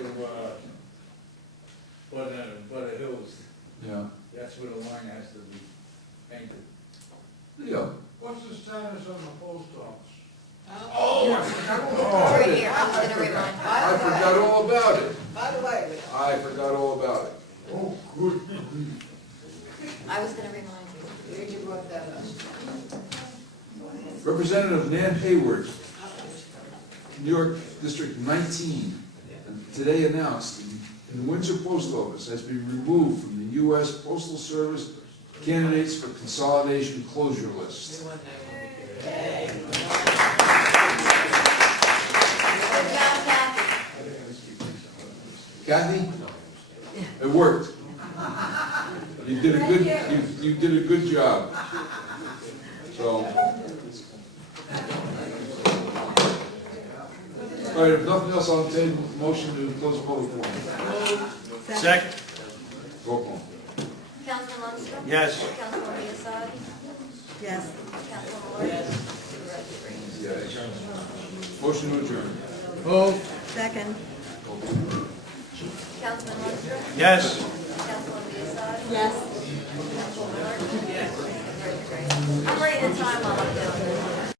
Butter Hills, yeah, that's where the line has to be painted. yeah. What's the status on the post office? Oh, I forgot all Right about it. here, I was gonna remind. I forgot all about it. By the way, I forgot all about it. Oh, good. I was gonna remind you. Where'd you brought that up? Representative Nan Hayward, New York District 19, today announced in the Windsor Post Office has been removed from the U.S. Postal Service candidates for consolidation closure list. Kathy? It worked. You did a good, you did a good job. So. All right, if nothing else, I'll take a motion to close the public forum. Second. Roll call. Councilman Lundstrom? Yes. Councilman Biassadi? Yes. Councilman Lloyd? Yeah. Motion to adjourn. Second. Councilman Lundstrom? Yes. Councilman Biassadi? Yes. Councilman Lloyd? Yes. I'm ready to time while I'm doing